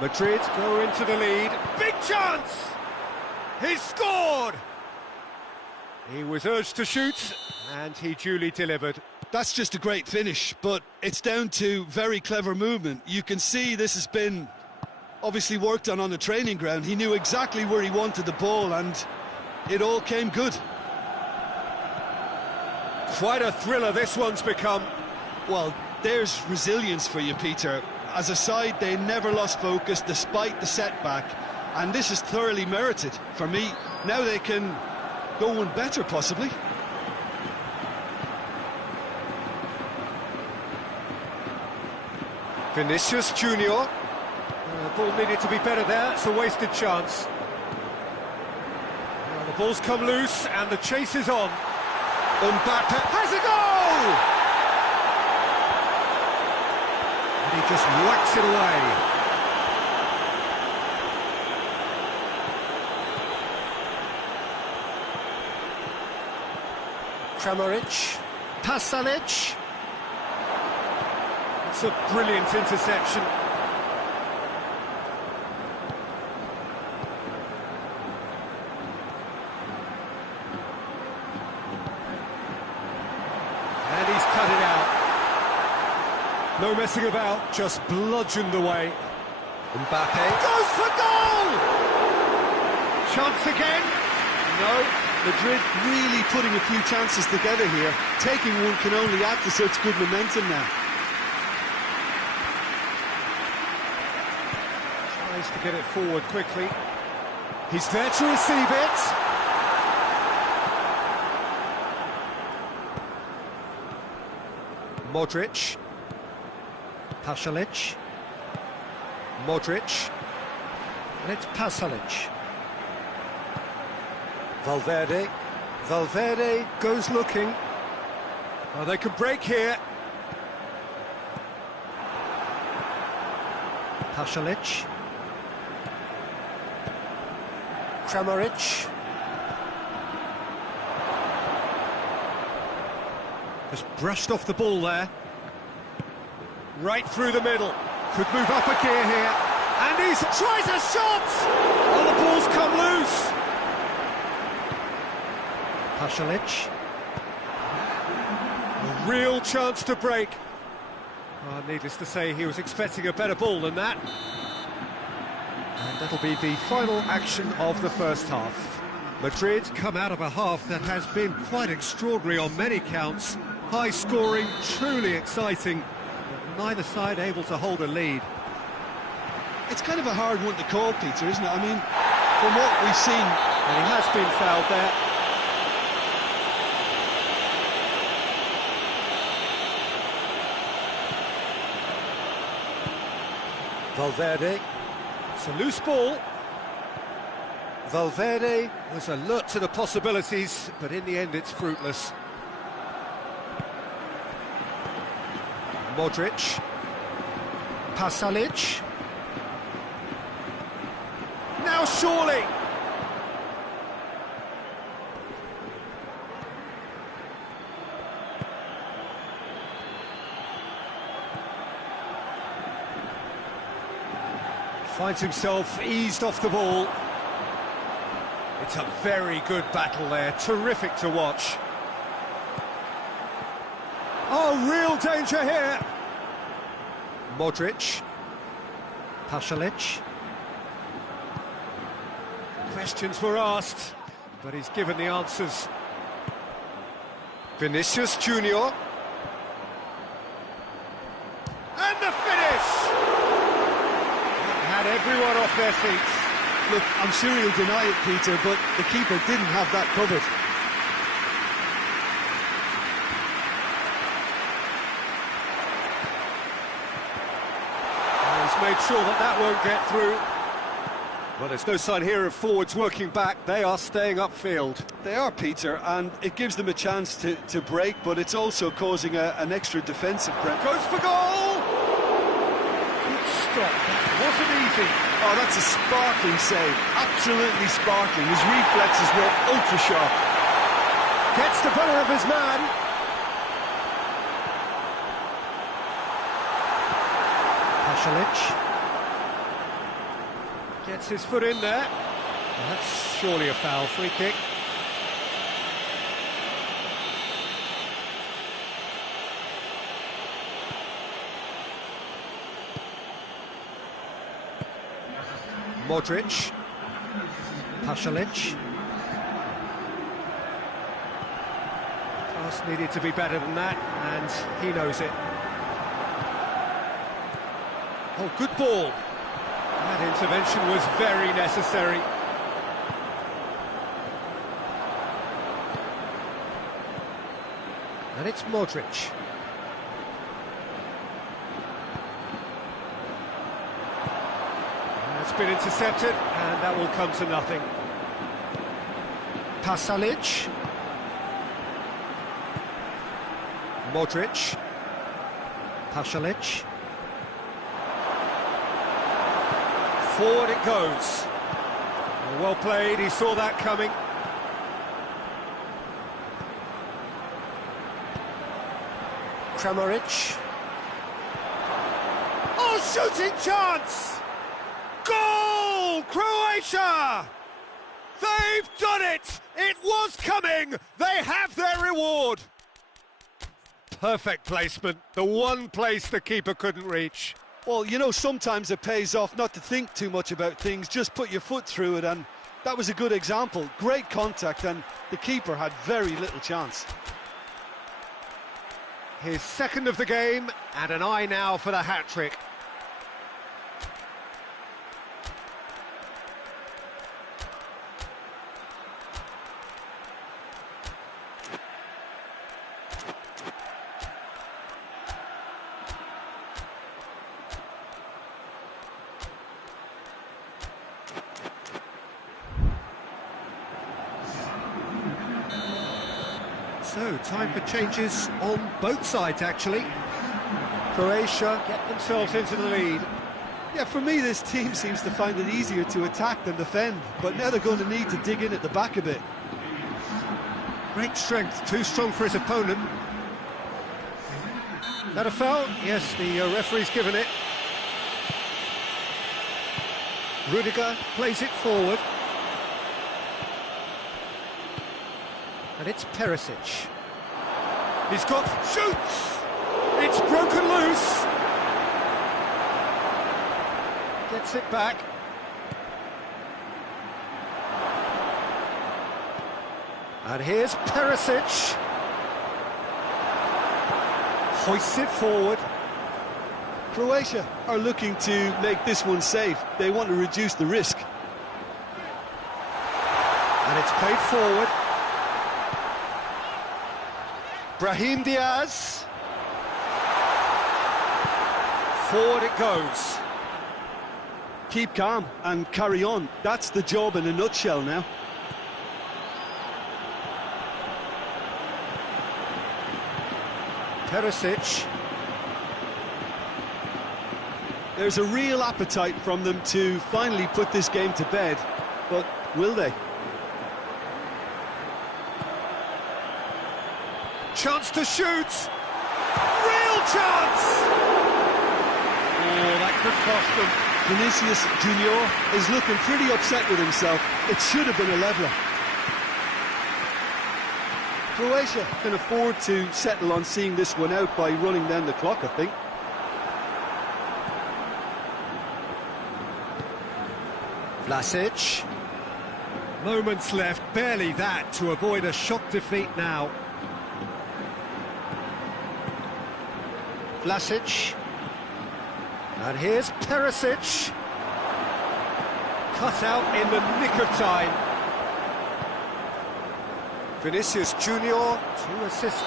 Madrid go into the lead. Big chance! He's scored! He was urged to shoot, and he duly delivered. That's just a great finish, but it's down to very clever movement. You can see this has been obviously worked on the training ground. He knew exactly where he wanted the ball, and it all came good. Quite a thriller this one's become. Well, there's resilience for you, Peter. As a side, they never lost focus despite the setback, and this is thoroughly merited for me. Now they can go one better, possibly. Vinicius Junior. The ball needed to be better there, it's a wasted chance. Well, the ball's come loose and the chase is on. Mbappe has a goal! And he just whacks it away. Kramaric, Pasalic. It's a brilliant interception. No messing about, just bludgeoned away. Mbappe goes for goal! Chance again? No, Madrid really putting a few chances together here. Taking one can only add to such good momentum now. Tries to get it forward quickly. He's there to receive it. Modric. Pasalic. Modric. And it's Pasalic. Valverde. Valverde goes looking. Oh, they could break here. Pasalic. Kramaric. Just brushed off the ball there. Right through the middle. Could move up a gear here. And he tries a shot! Oh, the ball's come loose. Pasalic. A real chance to break. Oh, needless to say, he was expecting a better ball than that. And that'll be the final action of the first half. Madrid come out of a half that has been quite extraordinary on many counts. High scoring, truly exciting, but neither side able to hold a lead. It's kind of a hard one to call, Peter, isn't it? I mean, from what we've seen... And he has been fouled there. Valverde. It's a loose ball. Valverde was alert to the possibilities, but in the end it's fruitless. Modric. Pasalic. Now surely! Finds himself eased off the ball. It's a very good battle there, terrific to watch. Oh, real danger here. Modric. Pasalic. Questions were asked, but he's given the answers. Vinicius Junior. And the finish! Had everyone off their seats. Look, I'm sure he'll deny it, Peter, but the keeper didn't have that covered. He's made sure that that won't get through. Well, there's no sign here of forwards working back. They are staying upfield. They are, Peter, and it gives them a chance to break, but it's also causing an extra defensive pressure. Goes for goal! Good stop. That wasn't easy. Oh, that's a sparkling save. Absolutely sparkling. His reflexes were ultra sharp. Gets the better of his man. Pasalic. Gets his foot in there. Well, that's surely a foul. Free kick. Modric. Pasalic. Pass needed to be better than that, and he knows it. Oh, good ball. That intervention was very necessary. And it's Modric. It's been intercepted, and that will come to nothing. Pasalic. Modric. Pasalic. Forward it goes. Well played, he saw that coming. Kramaric. Oh, shooting chance! Goal! Croatia! They've done it! It was coming! They have their reward! Perfect placement, the one place the keeper couldn't reach. Well, you know, sometimes it pays off not to think too much about things, just put your foot through it, and that was a good example. Great contact, and the keeper had very little chance. His second of the game, and an eye now for the hat-trick. So, time for changes on both sides, actually. Croatia get themselves into the lead. Yeah, for me, this team seems to find it easier to attack than defend, but now they're going to need to dig in at the back a bit. Great strength, too strong for his opponent. That a foul? Yes, the referee's given it. Rudiger plays it forward. And it's Perisic. He's got... shoots! It's broken loose! Gets it back. And here's Perisic. Hoists it forward. Croatia are looking to make this one safe. They want to reduce the risk. And it's played forward. Brahim Diaz. Forward it goes. Keep calm and carry on. That's the job in a nutshell now. Perisic. There's a real appetite from them to finally put this game to bed, but will they? Chance to shoot! Real chance! Oh, that could cost them. Vinicius Junior is looking pretty upset with himself. It should have been a leveller. Croatia can afford to settle on seeing this one out by running down the clock, I think. Vlasic. Moments left, barely that, to avoid a shock defeat now. Vlasic. And here's Perisic. Cut out in the nick of time. Vinicius Junior, 2 assists.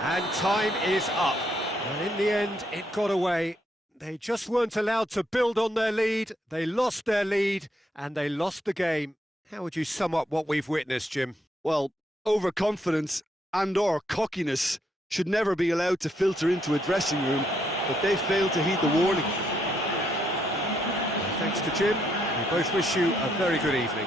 And time is up. And in the end, it got away. They just weren't allowed to build on their lead. They lost their lead, and they lost the game. How would you sum up what we've witnessed, Jim? Well, overconfidence and/or cockiness should never be allowed to filter into a dressing room, but they failed to heed the warning. Thanks to Jim. We both wish you a very good evening.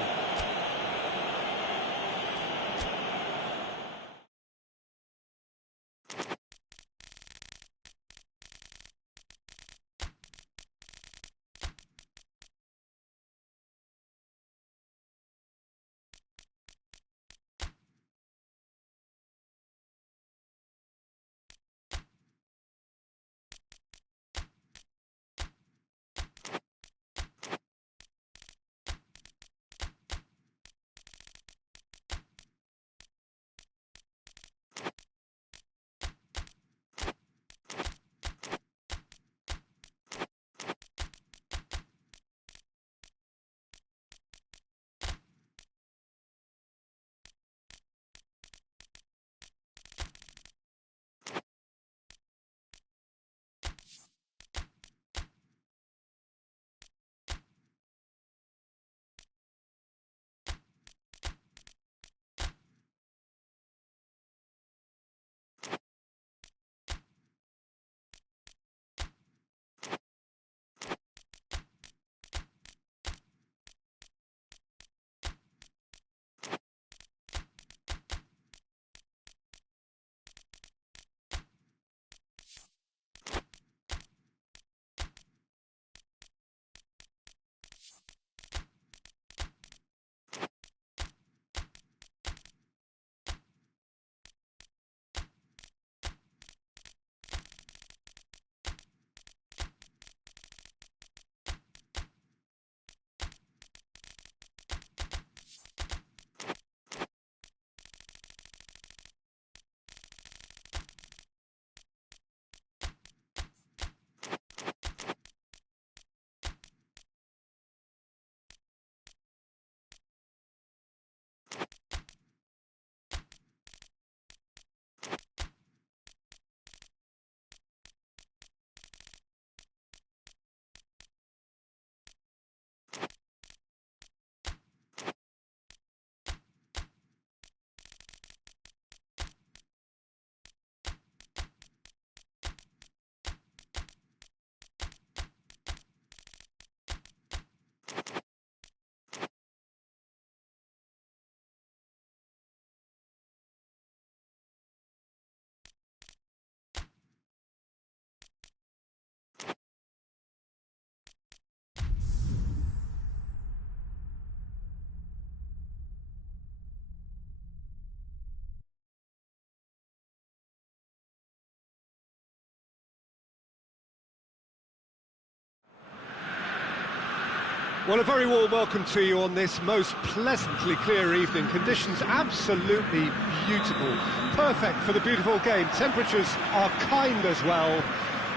Well, a very warm welcome to you on this most pleasantly clear evening. Conditions absolutely beautiful. Perfect for the beautiful game. Temperatures are kind as well.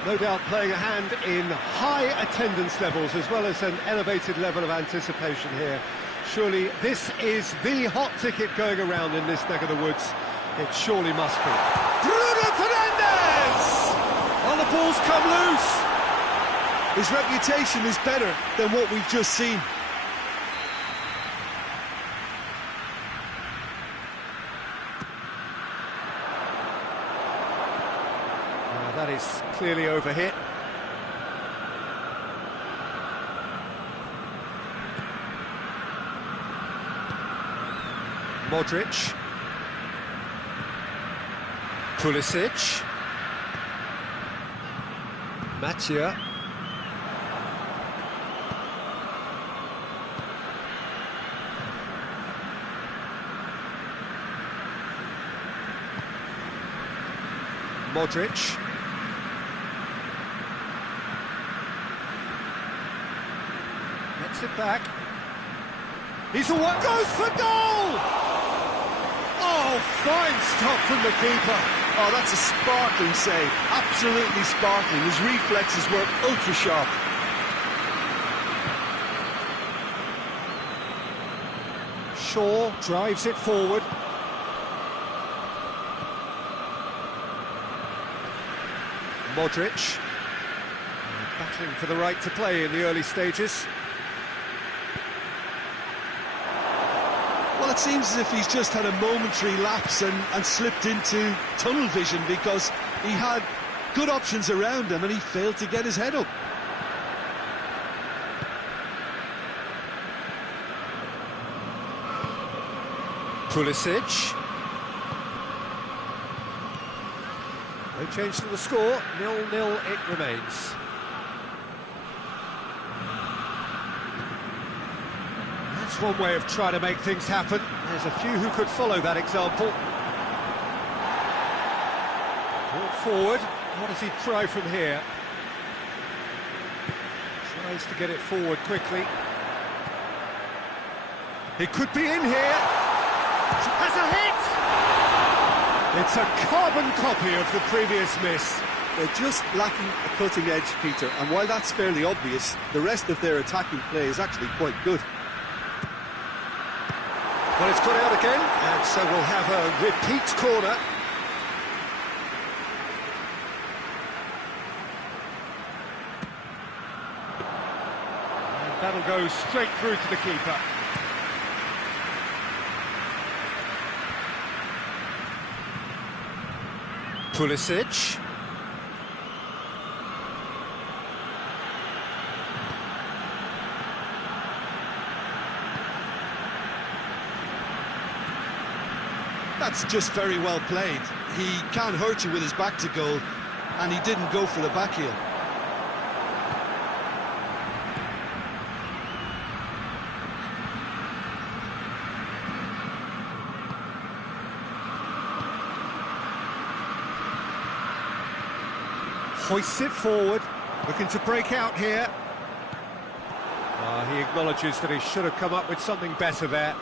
No doubt playing a hand in high attendance levels as well as an elevated level of anticipation here. Surely this is the hot ticket going around in this neck of the woods. It surely must be. Bruno Fernandes! Oh, the ball's come loose. His reputation is better than what we've just seen. That is clearly overhit. Modric. Pulisic. Matia. Modric. Gets it back. He's the one, goes for goal! Oh, fine stop from the keeper. Oh, that's a sparkling save. Absolutely sparkling. His reflexes were ultra sharp. Shaw drives it forward. Modric. Battling for the right to play in the early stages. Well, it seems as if he's just had a momentary lapse and slipped into tunnel vision because he had good options around him and he failed to get his head up. Pulisic. No change to the score, 0-0 it remains. That's one way of trying to make things happen. There's a few who could follow that example. Brought forward, what does he try from here? Tries to get it forward quickly. He could be in here. Has a hit! It's a carbon copy of the previous miss. They're just lacking a cutting edge, Peter, and while that's fairly obvious, the rest of their attacking play is actually quite good. Well, it's gone out again, and so we'll have a repeat corner. And that'll go straight through to the keeper. Pulisic. That's just very well played. He can't hurt you with his back to goal, and he didn't go for the back heel. Hoists it forward, looking to break out here. He acknowledges that he should have come up with something better there.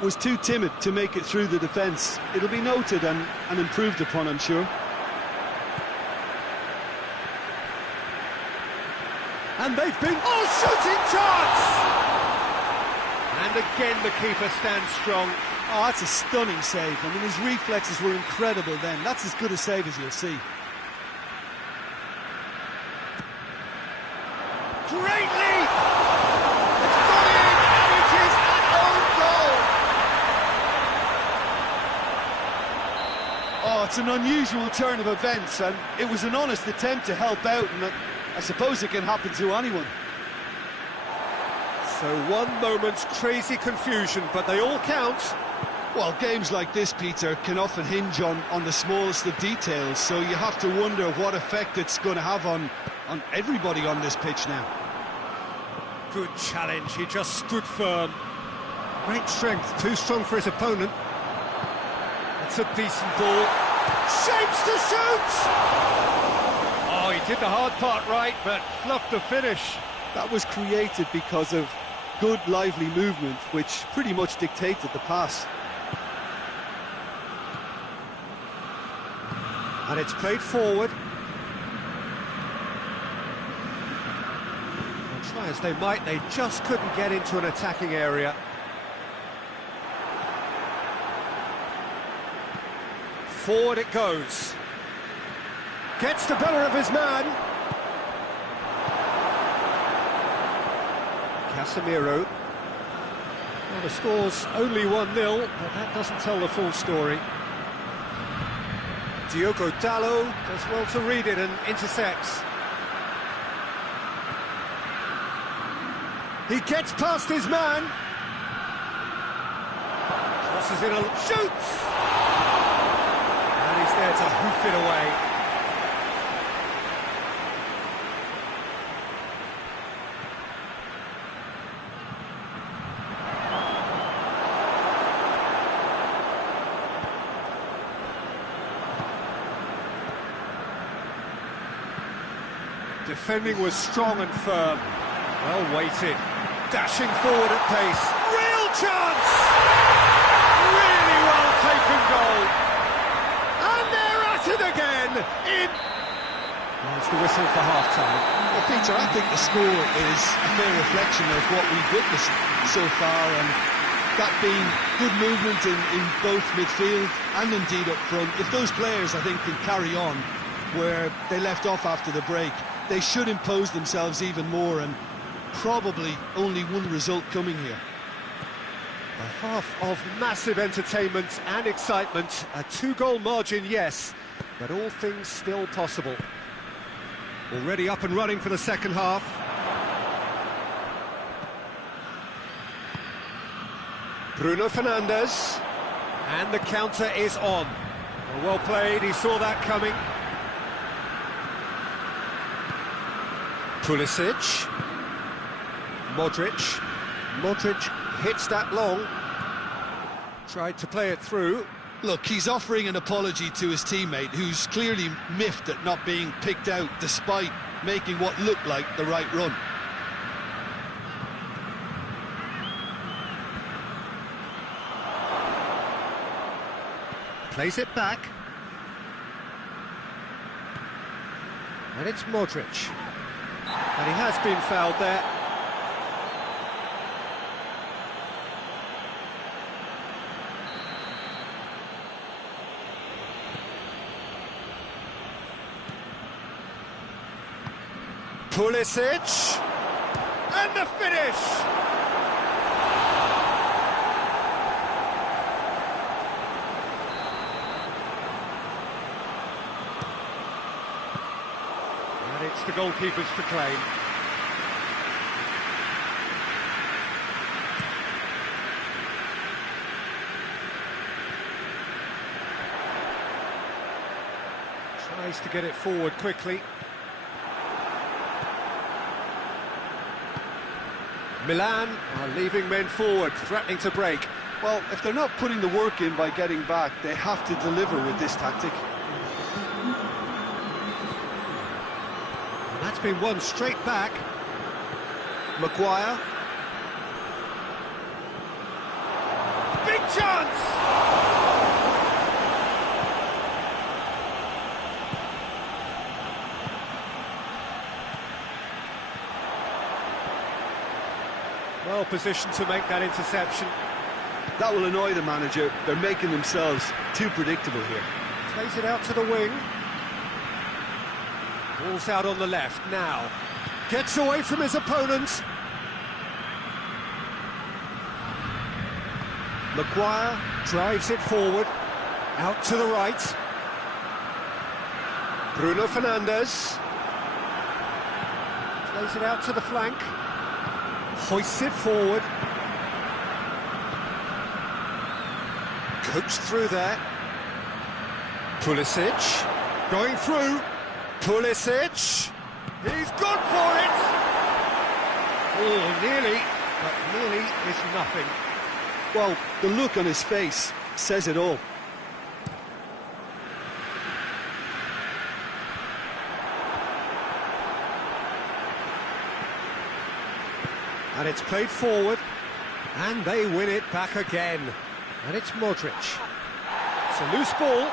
Was too timid to make it through the defence. It'll be noted and improved upon, I'm sure. And they've been... Oh, shooting chance! And again the keeper stands strong. Oh, that's a stunning save. I mean, his reflexes were incredible then. That's as good a save as you'll see. Great leap! It's gone in, and it is an own goal! Oh, it's an unusual turn of events, and it was an honest attempt to help out, and I suppose it can happen to anyone. So one moment's crazy confusion, but they all count. Well, games like this, Peter, can often hinge on the smallest of details, so you have to wonder what effect it's going to have on everybody on this pitch now. Good challenge, he just stood firm. Great strength, too strong for his opponent. It's a decent ball. Shapes to shoot! Oh, he did the hard part right, but fluffed the finish. That was created because of good, lively movement, which pretty much dictated the pass. And it's played forward. And try as they might, they just couldn't get into an attacking area. Forward it goes. Gets the better of his man. Casemiro. Well, the score's only 1-0, but that doesn't tell the full story. Diogo Dalot does well to read it and intercepts. He gets past his man. Crosses in a... shoots! And he's there to hoof it away. Defending was strong and firm. Well weighted. Dashing forward at pace. Real chance! Really well taken goal. And they're at it again. There's the whistle for half-time. Well, Peter, I think the score is a fair reflection of what we've witnessed so far, and that being good movement in both midfield and indeed up front. If those players, I think, can carry on where they left off after the break, they should impose themselves even more, and probably only one result coming here. A half of massive entertainment and excitement. A 2-goal margin, yes, but all things still possible. Already up and running for the second half. Bruno Fernandes. And the counter is on. Well played, he saw that coming. Pulisic. Modric hits that long. Tried to play it through. Look, he's offering an apology to his teammate, who's clearly miffed at not being picked out despite making what looked like the right run. Plays it back. And it's Modric. And he has been fouled there. Pulisic, and the finish! And it's the goalkeeper's to claim. Tries to get it forward quickly. Milan are leaving men forward, threatening to break. Well, if they're not putting the work in by getting back, they have to deliver with this tactic. And that's been won straight back. Maguire. Big chance! Well positioned to make that interception. That will annoy the manager. They're making themselves too predictable here. Plays it out to the wing. Ball's out on the left now. Gets away from his opponent. Maguire drives it forward. Out to the right. Bruno Fernandes. Plays it out to the flank. Hoists it forward. Coached through there. Pulisic. Going through. Pulisic. He's gone for it! Oh, nearly. But nearly is nothing. Well, the look on his face says it all. And it's played forward, and they win it back again. And it's Modric. It's a loose ball.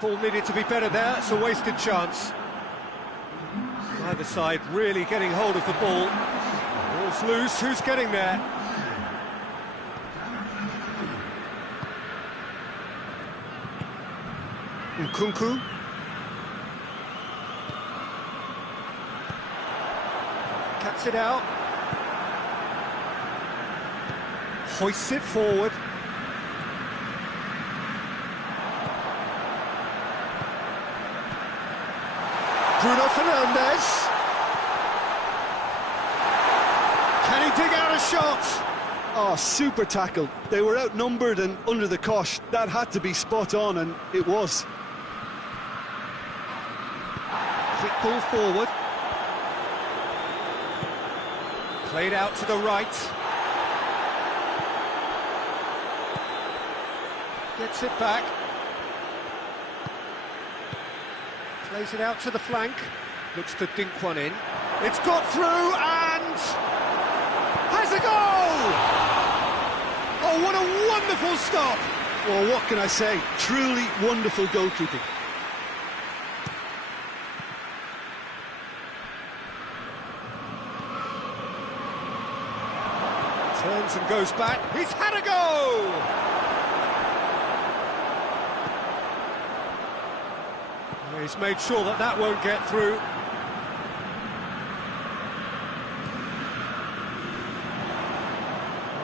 Ball needed to be better there, it's a wasted chance. Either side really getting hold of the ball. Ball's loose, who's getting there? Nkunku. Cuts it out. Hoists it forward. Bruno Fernandes. Can he dig out a shot? Oh, super tackle. They were outnumbered and under the cosh. That had to be spot on, and it was. Quick ball forward. Played out to the right. Gets it back. Plays it out to the flank. Looks to dink one in. It's got through and has a goal! Oh, what a wonderful stop! Well, what can I say? Truly wonderful goalkeeping. Turns and goes back. He's had a go! He's made sure that that won't get through.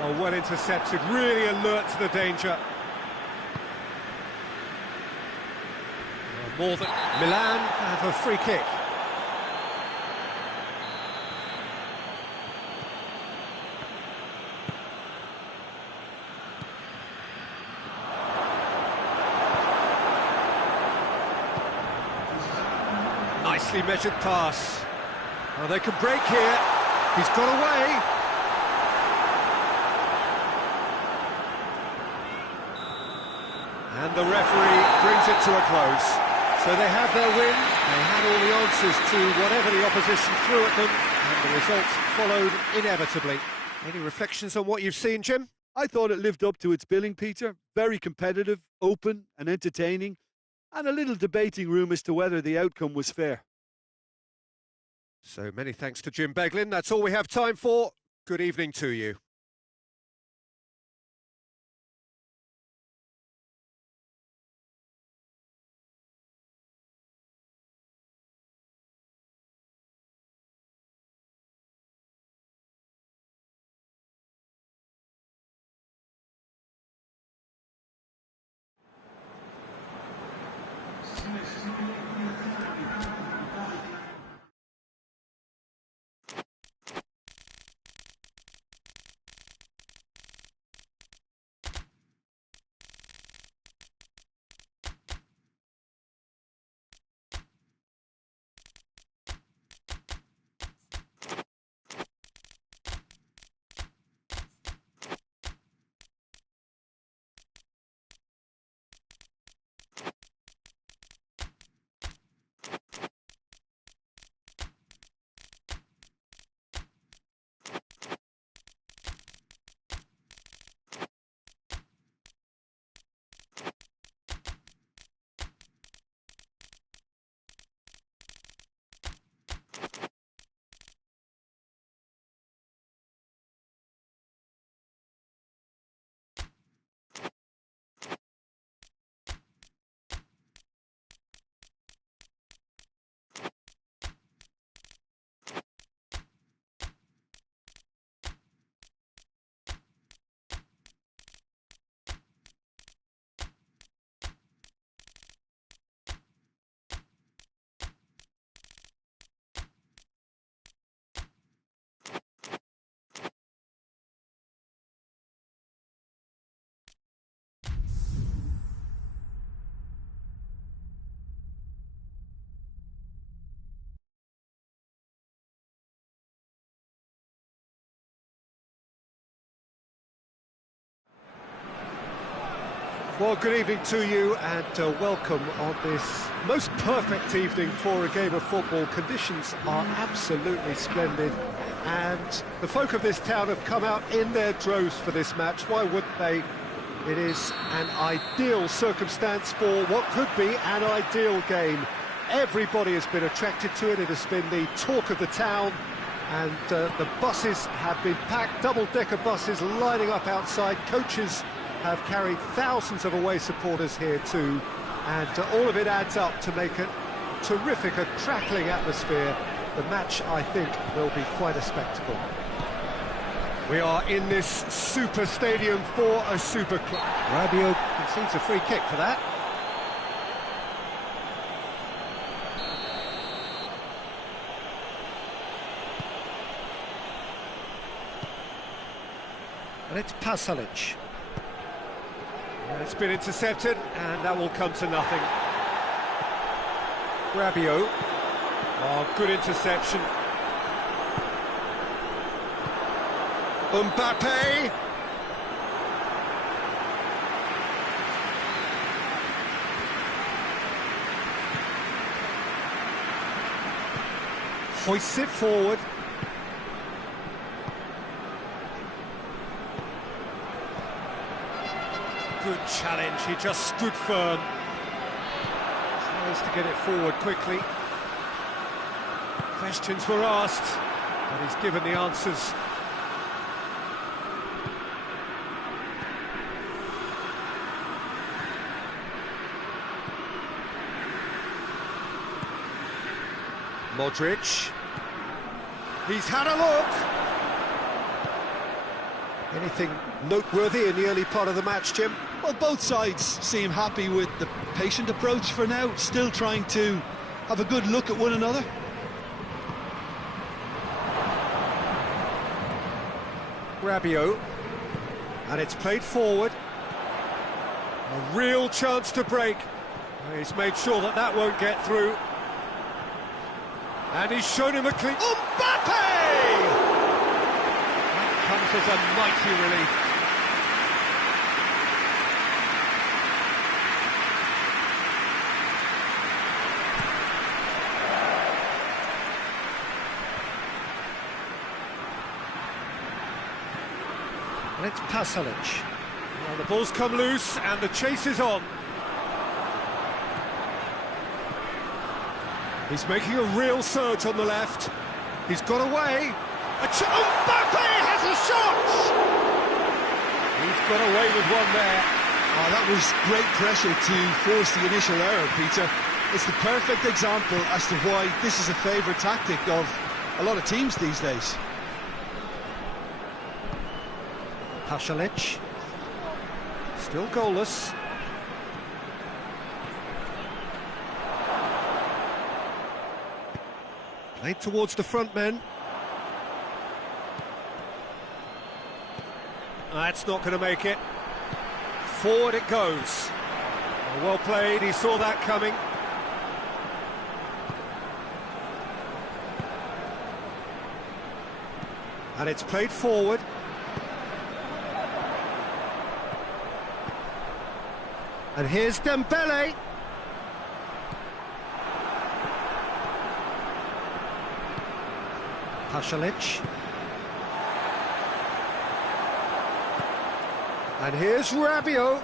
Oh, well intercepted, really alert to the danger. More than Milan have a free kick. Nicely measured pass. Oh, they can break here. He's got away. And the referee brings it to a close. So they have their win. They had all the answers to whatever the opposition threw at them, and the results followed inevitably. Any reflections on what you've seen, Jim? I thought it lived up to its billing, Peter. Very competitive, open and entertaining, and a little debating room as to whether the outcome was fair. So many thanks to Jim Beglin. That's all we have time for. Good evening to you. Well, good evening to you and welcome on this most perfect evening for a game of football. Conditions are absolutely splendid and the folk of this town have come out in their droves for this match. Why wouldn't they? It is an ideal circumstance for what could be an ideal game. Everybody has been attracted to it. It has been the talk of the town, and the buses have been packed, double-decker buses lining up outside. Coaches have carried thousands of away supporters here too, and all of it adds up to make a terrific, a crackling atmosphere. The match, I think, will be quite a spectacle. We are in this super stadium for a super club. Rabiot concedes a free kick for that. And it's Pasalic. It's been intercepted, and that will come to nothing. Rabiot. Oh, good interception. Mbappe. Hoists it forward. Good challenge, he just stood firm. Tries to get it forward quickly. Questions were asked, but he's given the answers. Modric. He's had a look. Anything noteworthy in the early part of the match, Jim? Well, both sides seem happy with the patient approach for now, still trying to have a good look at one another. Rabiot, and it's played forward. A real chance to break. He's made sure that that won't get through. And he's shown him a clean... Mbappe! Comes as a mighty relief. And it's Pasalic. Well, the ball's come loose and the chase is on. He's making a real surge on the left. He's got away. Mbappe has a shot! He's got away with one there. Oh, that was great pressure to force the initial error, Peter. It's the perfect example as to why this is a favourite tactic of a lot of teams these days. Pasalic. Still goalless. Played towards the front men. That's not going to make it. Forward it goes. Well played, he saw that coming. And it's played forward. And here's Dembele. Pasalic. And here's Rabiot.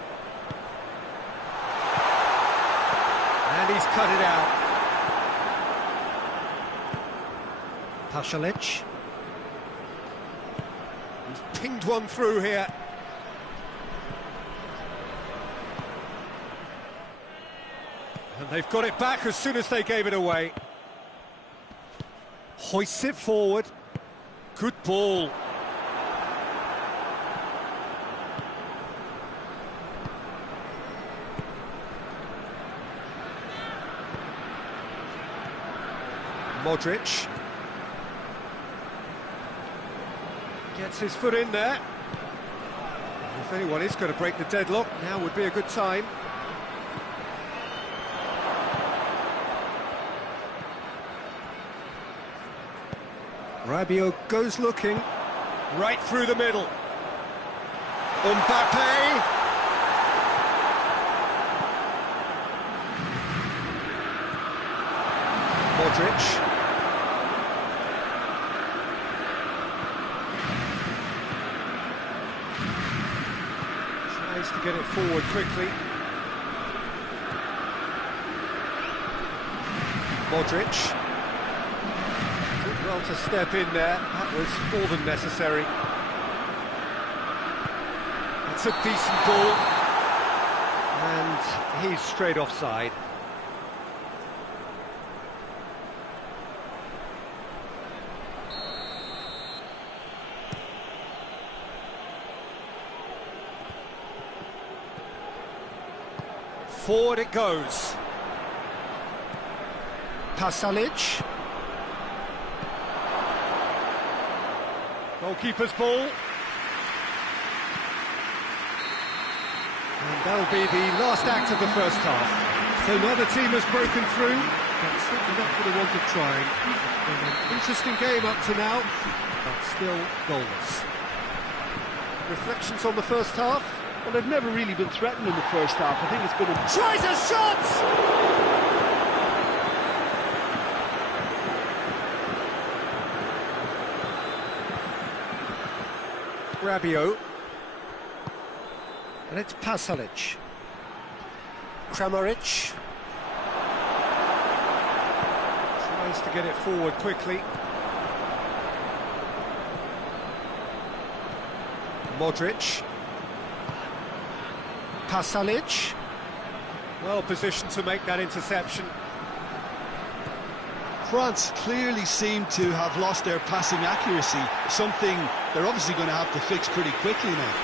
And he's cut it out. Pasalic. He's pinged one through here. And they've got it back as soon as they gave it away. Hoists it forward. Good ball. Modric. Gets his foot in there. If anyone is going to break the deadlock, now would be a good time. Rabiot goes looking. Right through the middle. Mbappe. Modric. Tries to get it forward quickly. Modric. Did well to step in there. That was more than necessary. It's a decent ball. And he's straight offside. Forward it goes. Pasalic. Goalkeeper's ball. And that'll be the last act of the first half. So neither team has broken through, but certainly not for the want of trying. It's been an interesting game up to now, but still goalless. Reflections on the first half? Well, they've never really been threatened in the first half. I think it's been a... Tries a shot! Rabiot. And it's Pasalic. Kramaric. Tries to get it forward quickly. Modric. Pasalic. Well positioned to make that interception. France clearly seem to have lost their passing accuracy, something they're obviously going to have to fix pretty quickly now.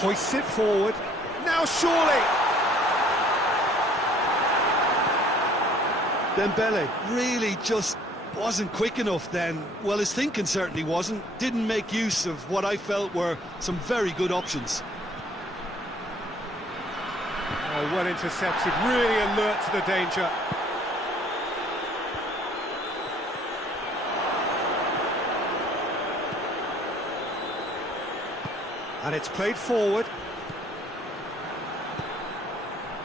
Hoists it forward. Now surely! Dembele really just wasn't quick enough then. Well, his thinking certainly wasn't. Didn't make use of what I felt were some very good options. Oh, well intercepted, really alert to the danger. And it's played forward.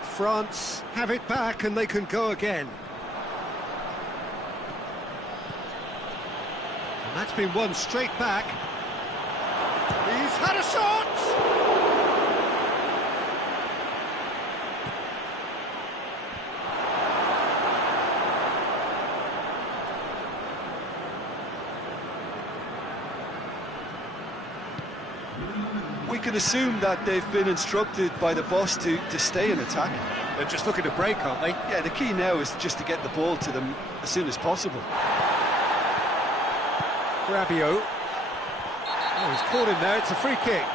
France have it back and they can go again. And that's been won straight back. He's had a shot! We can assume that they've been instructed by the boss to stay in attack. They're just looking to break, aren't they? Yeah, the key now is just to get the ball to them as soon as possible. Rabiot. Oh, he's caught in there, it's a free kick.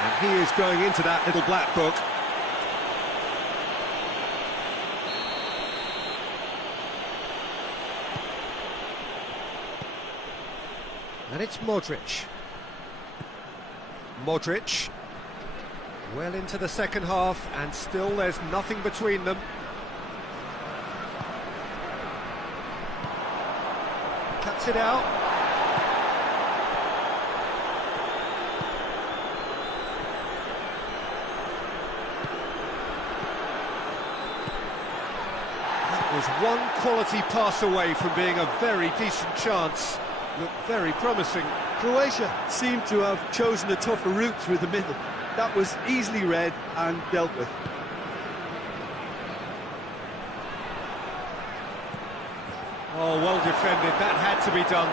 And he is going into that little black book. And it's Modric. Modric. Well into the second half, and still there's nothing between them. Cuts it out. That was one quality pass away from being a very decent chance. Looked very promising. Croatia seemed to have chosen a tougher route through the middle. That was easily read and dealt with. Oh, well defended, that had to be done.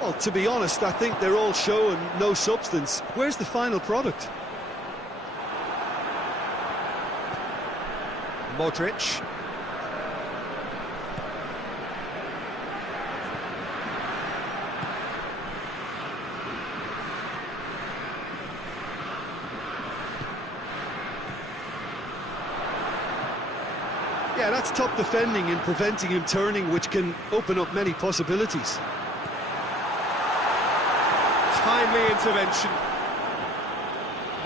Well, to be honest, I think they're all showing no substance. Where's the final product? Modric. Yeah, that's top defending and preventing him turning, which can open up many possibilities. Timely intervention.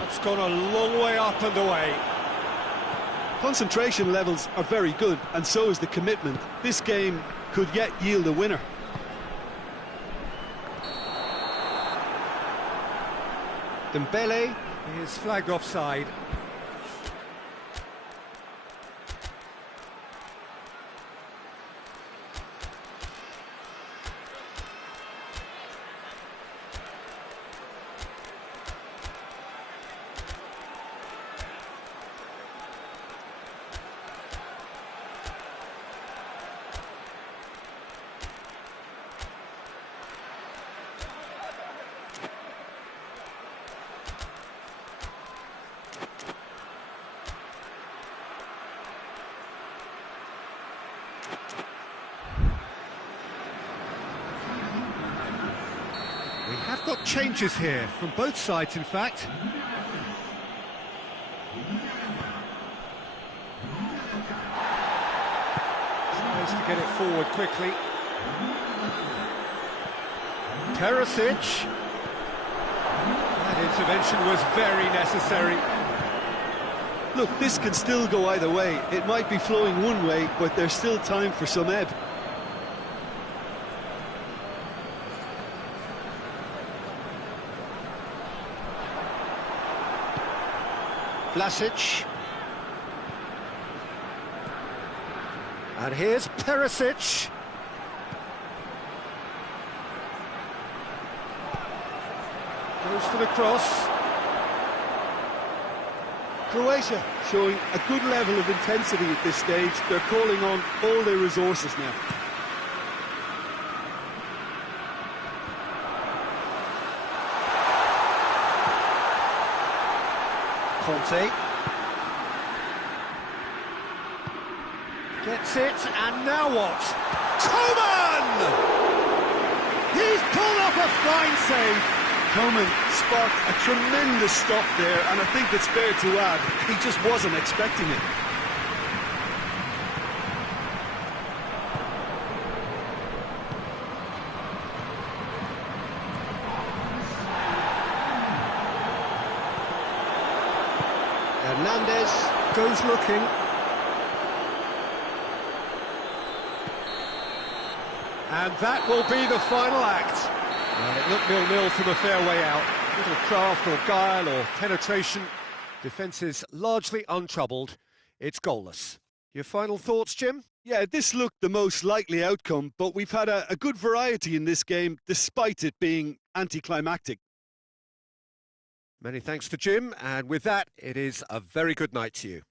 That's gone a long way up and away. Concentration levels are very good, and so is the commitment. This game could yet yield a winner. Dembele, He is flagged offside. We have got changes here, from both sides in fact. Tries to get it forward quickly. Perisic. That intervention was very necessary. Look, this can still go either way. It might be flowing one way, but there's still time for some ebb. Vlasic. And here's Perisic. Goes for the cross. Croatia showing a good level of intensity at this stage. They're calling on all their resources now. Conte. Gets it, and now what? Coman! He's pulled off a fine save. Coman sparked a tremendous stop there, and I think it's fair to add, he just wasn't expecting it. Hernandez goes looking. And that will be the final act. Well, it looked 0-0 from a fair way out. Little craft or guile or penetration. Defence is largely untroubled. It's goalless. Your final thoughts, Jim? Yeah, this looked the most likely outcome, but we've had a good variety in this game, despite it being anticlimactic. Many thanks to Jim, and with that, it is a very good night to you.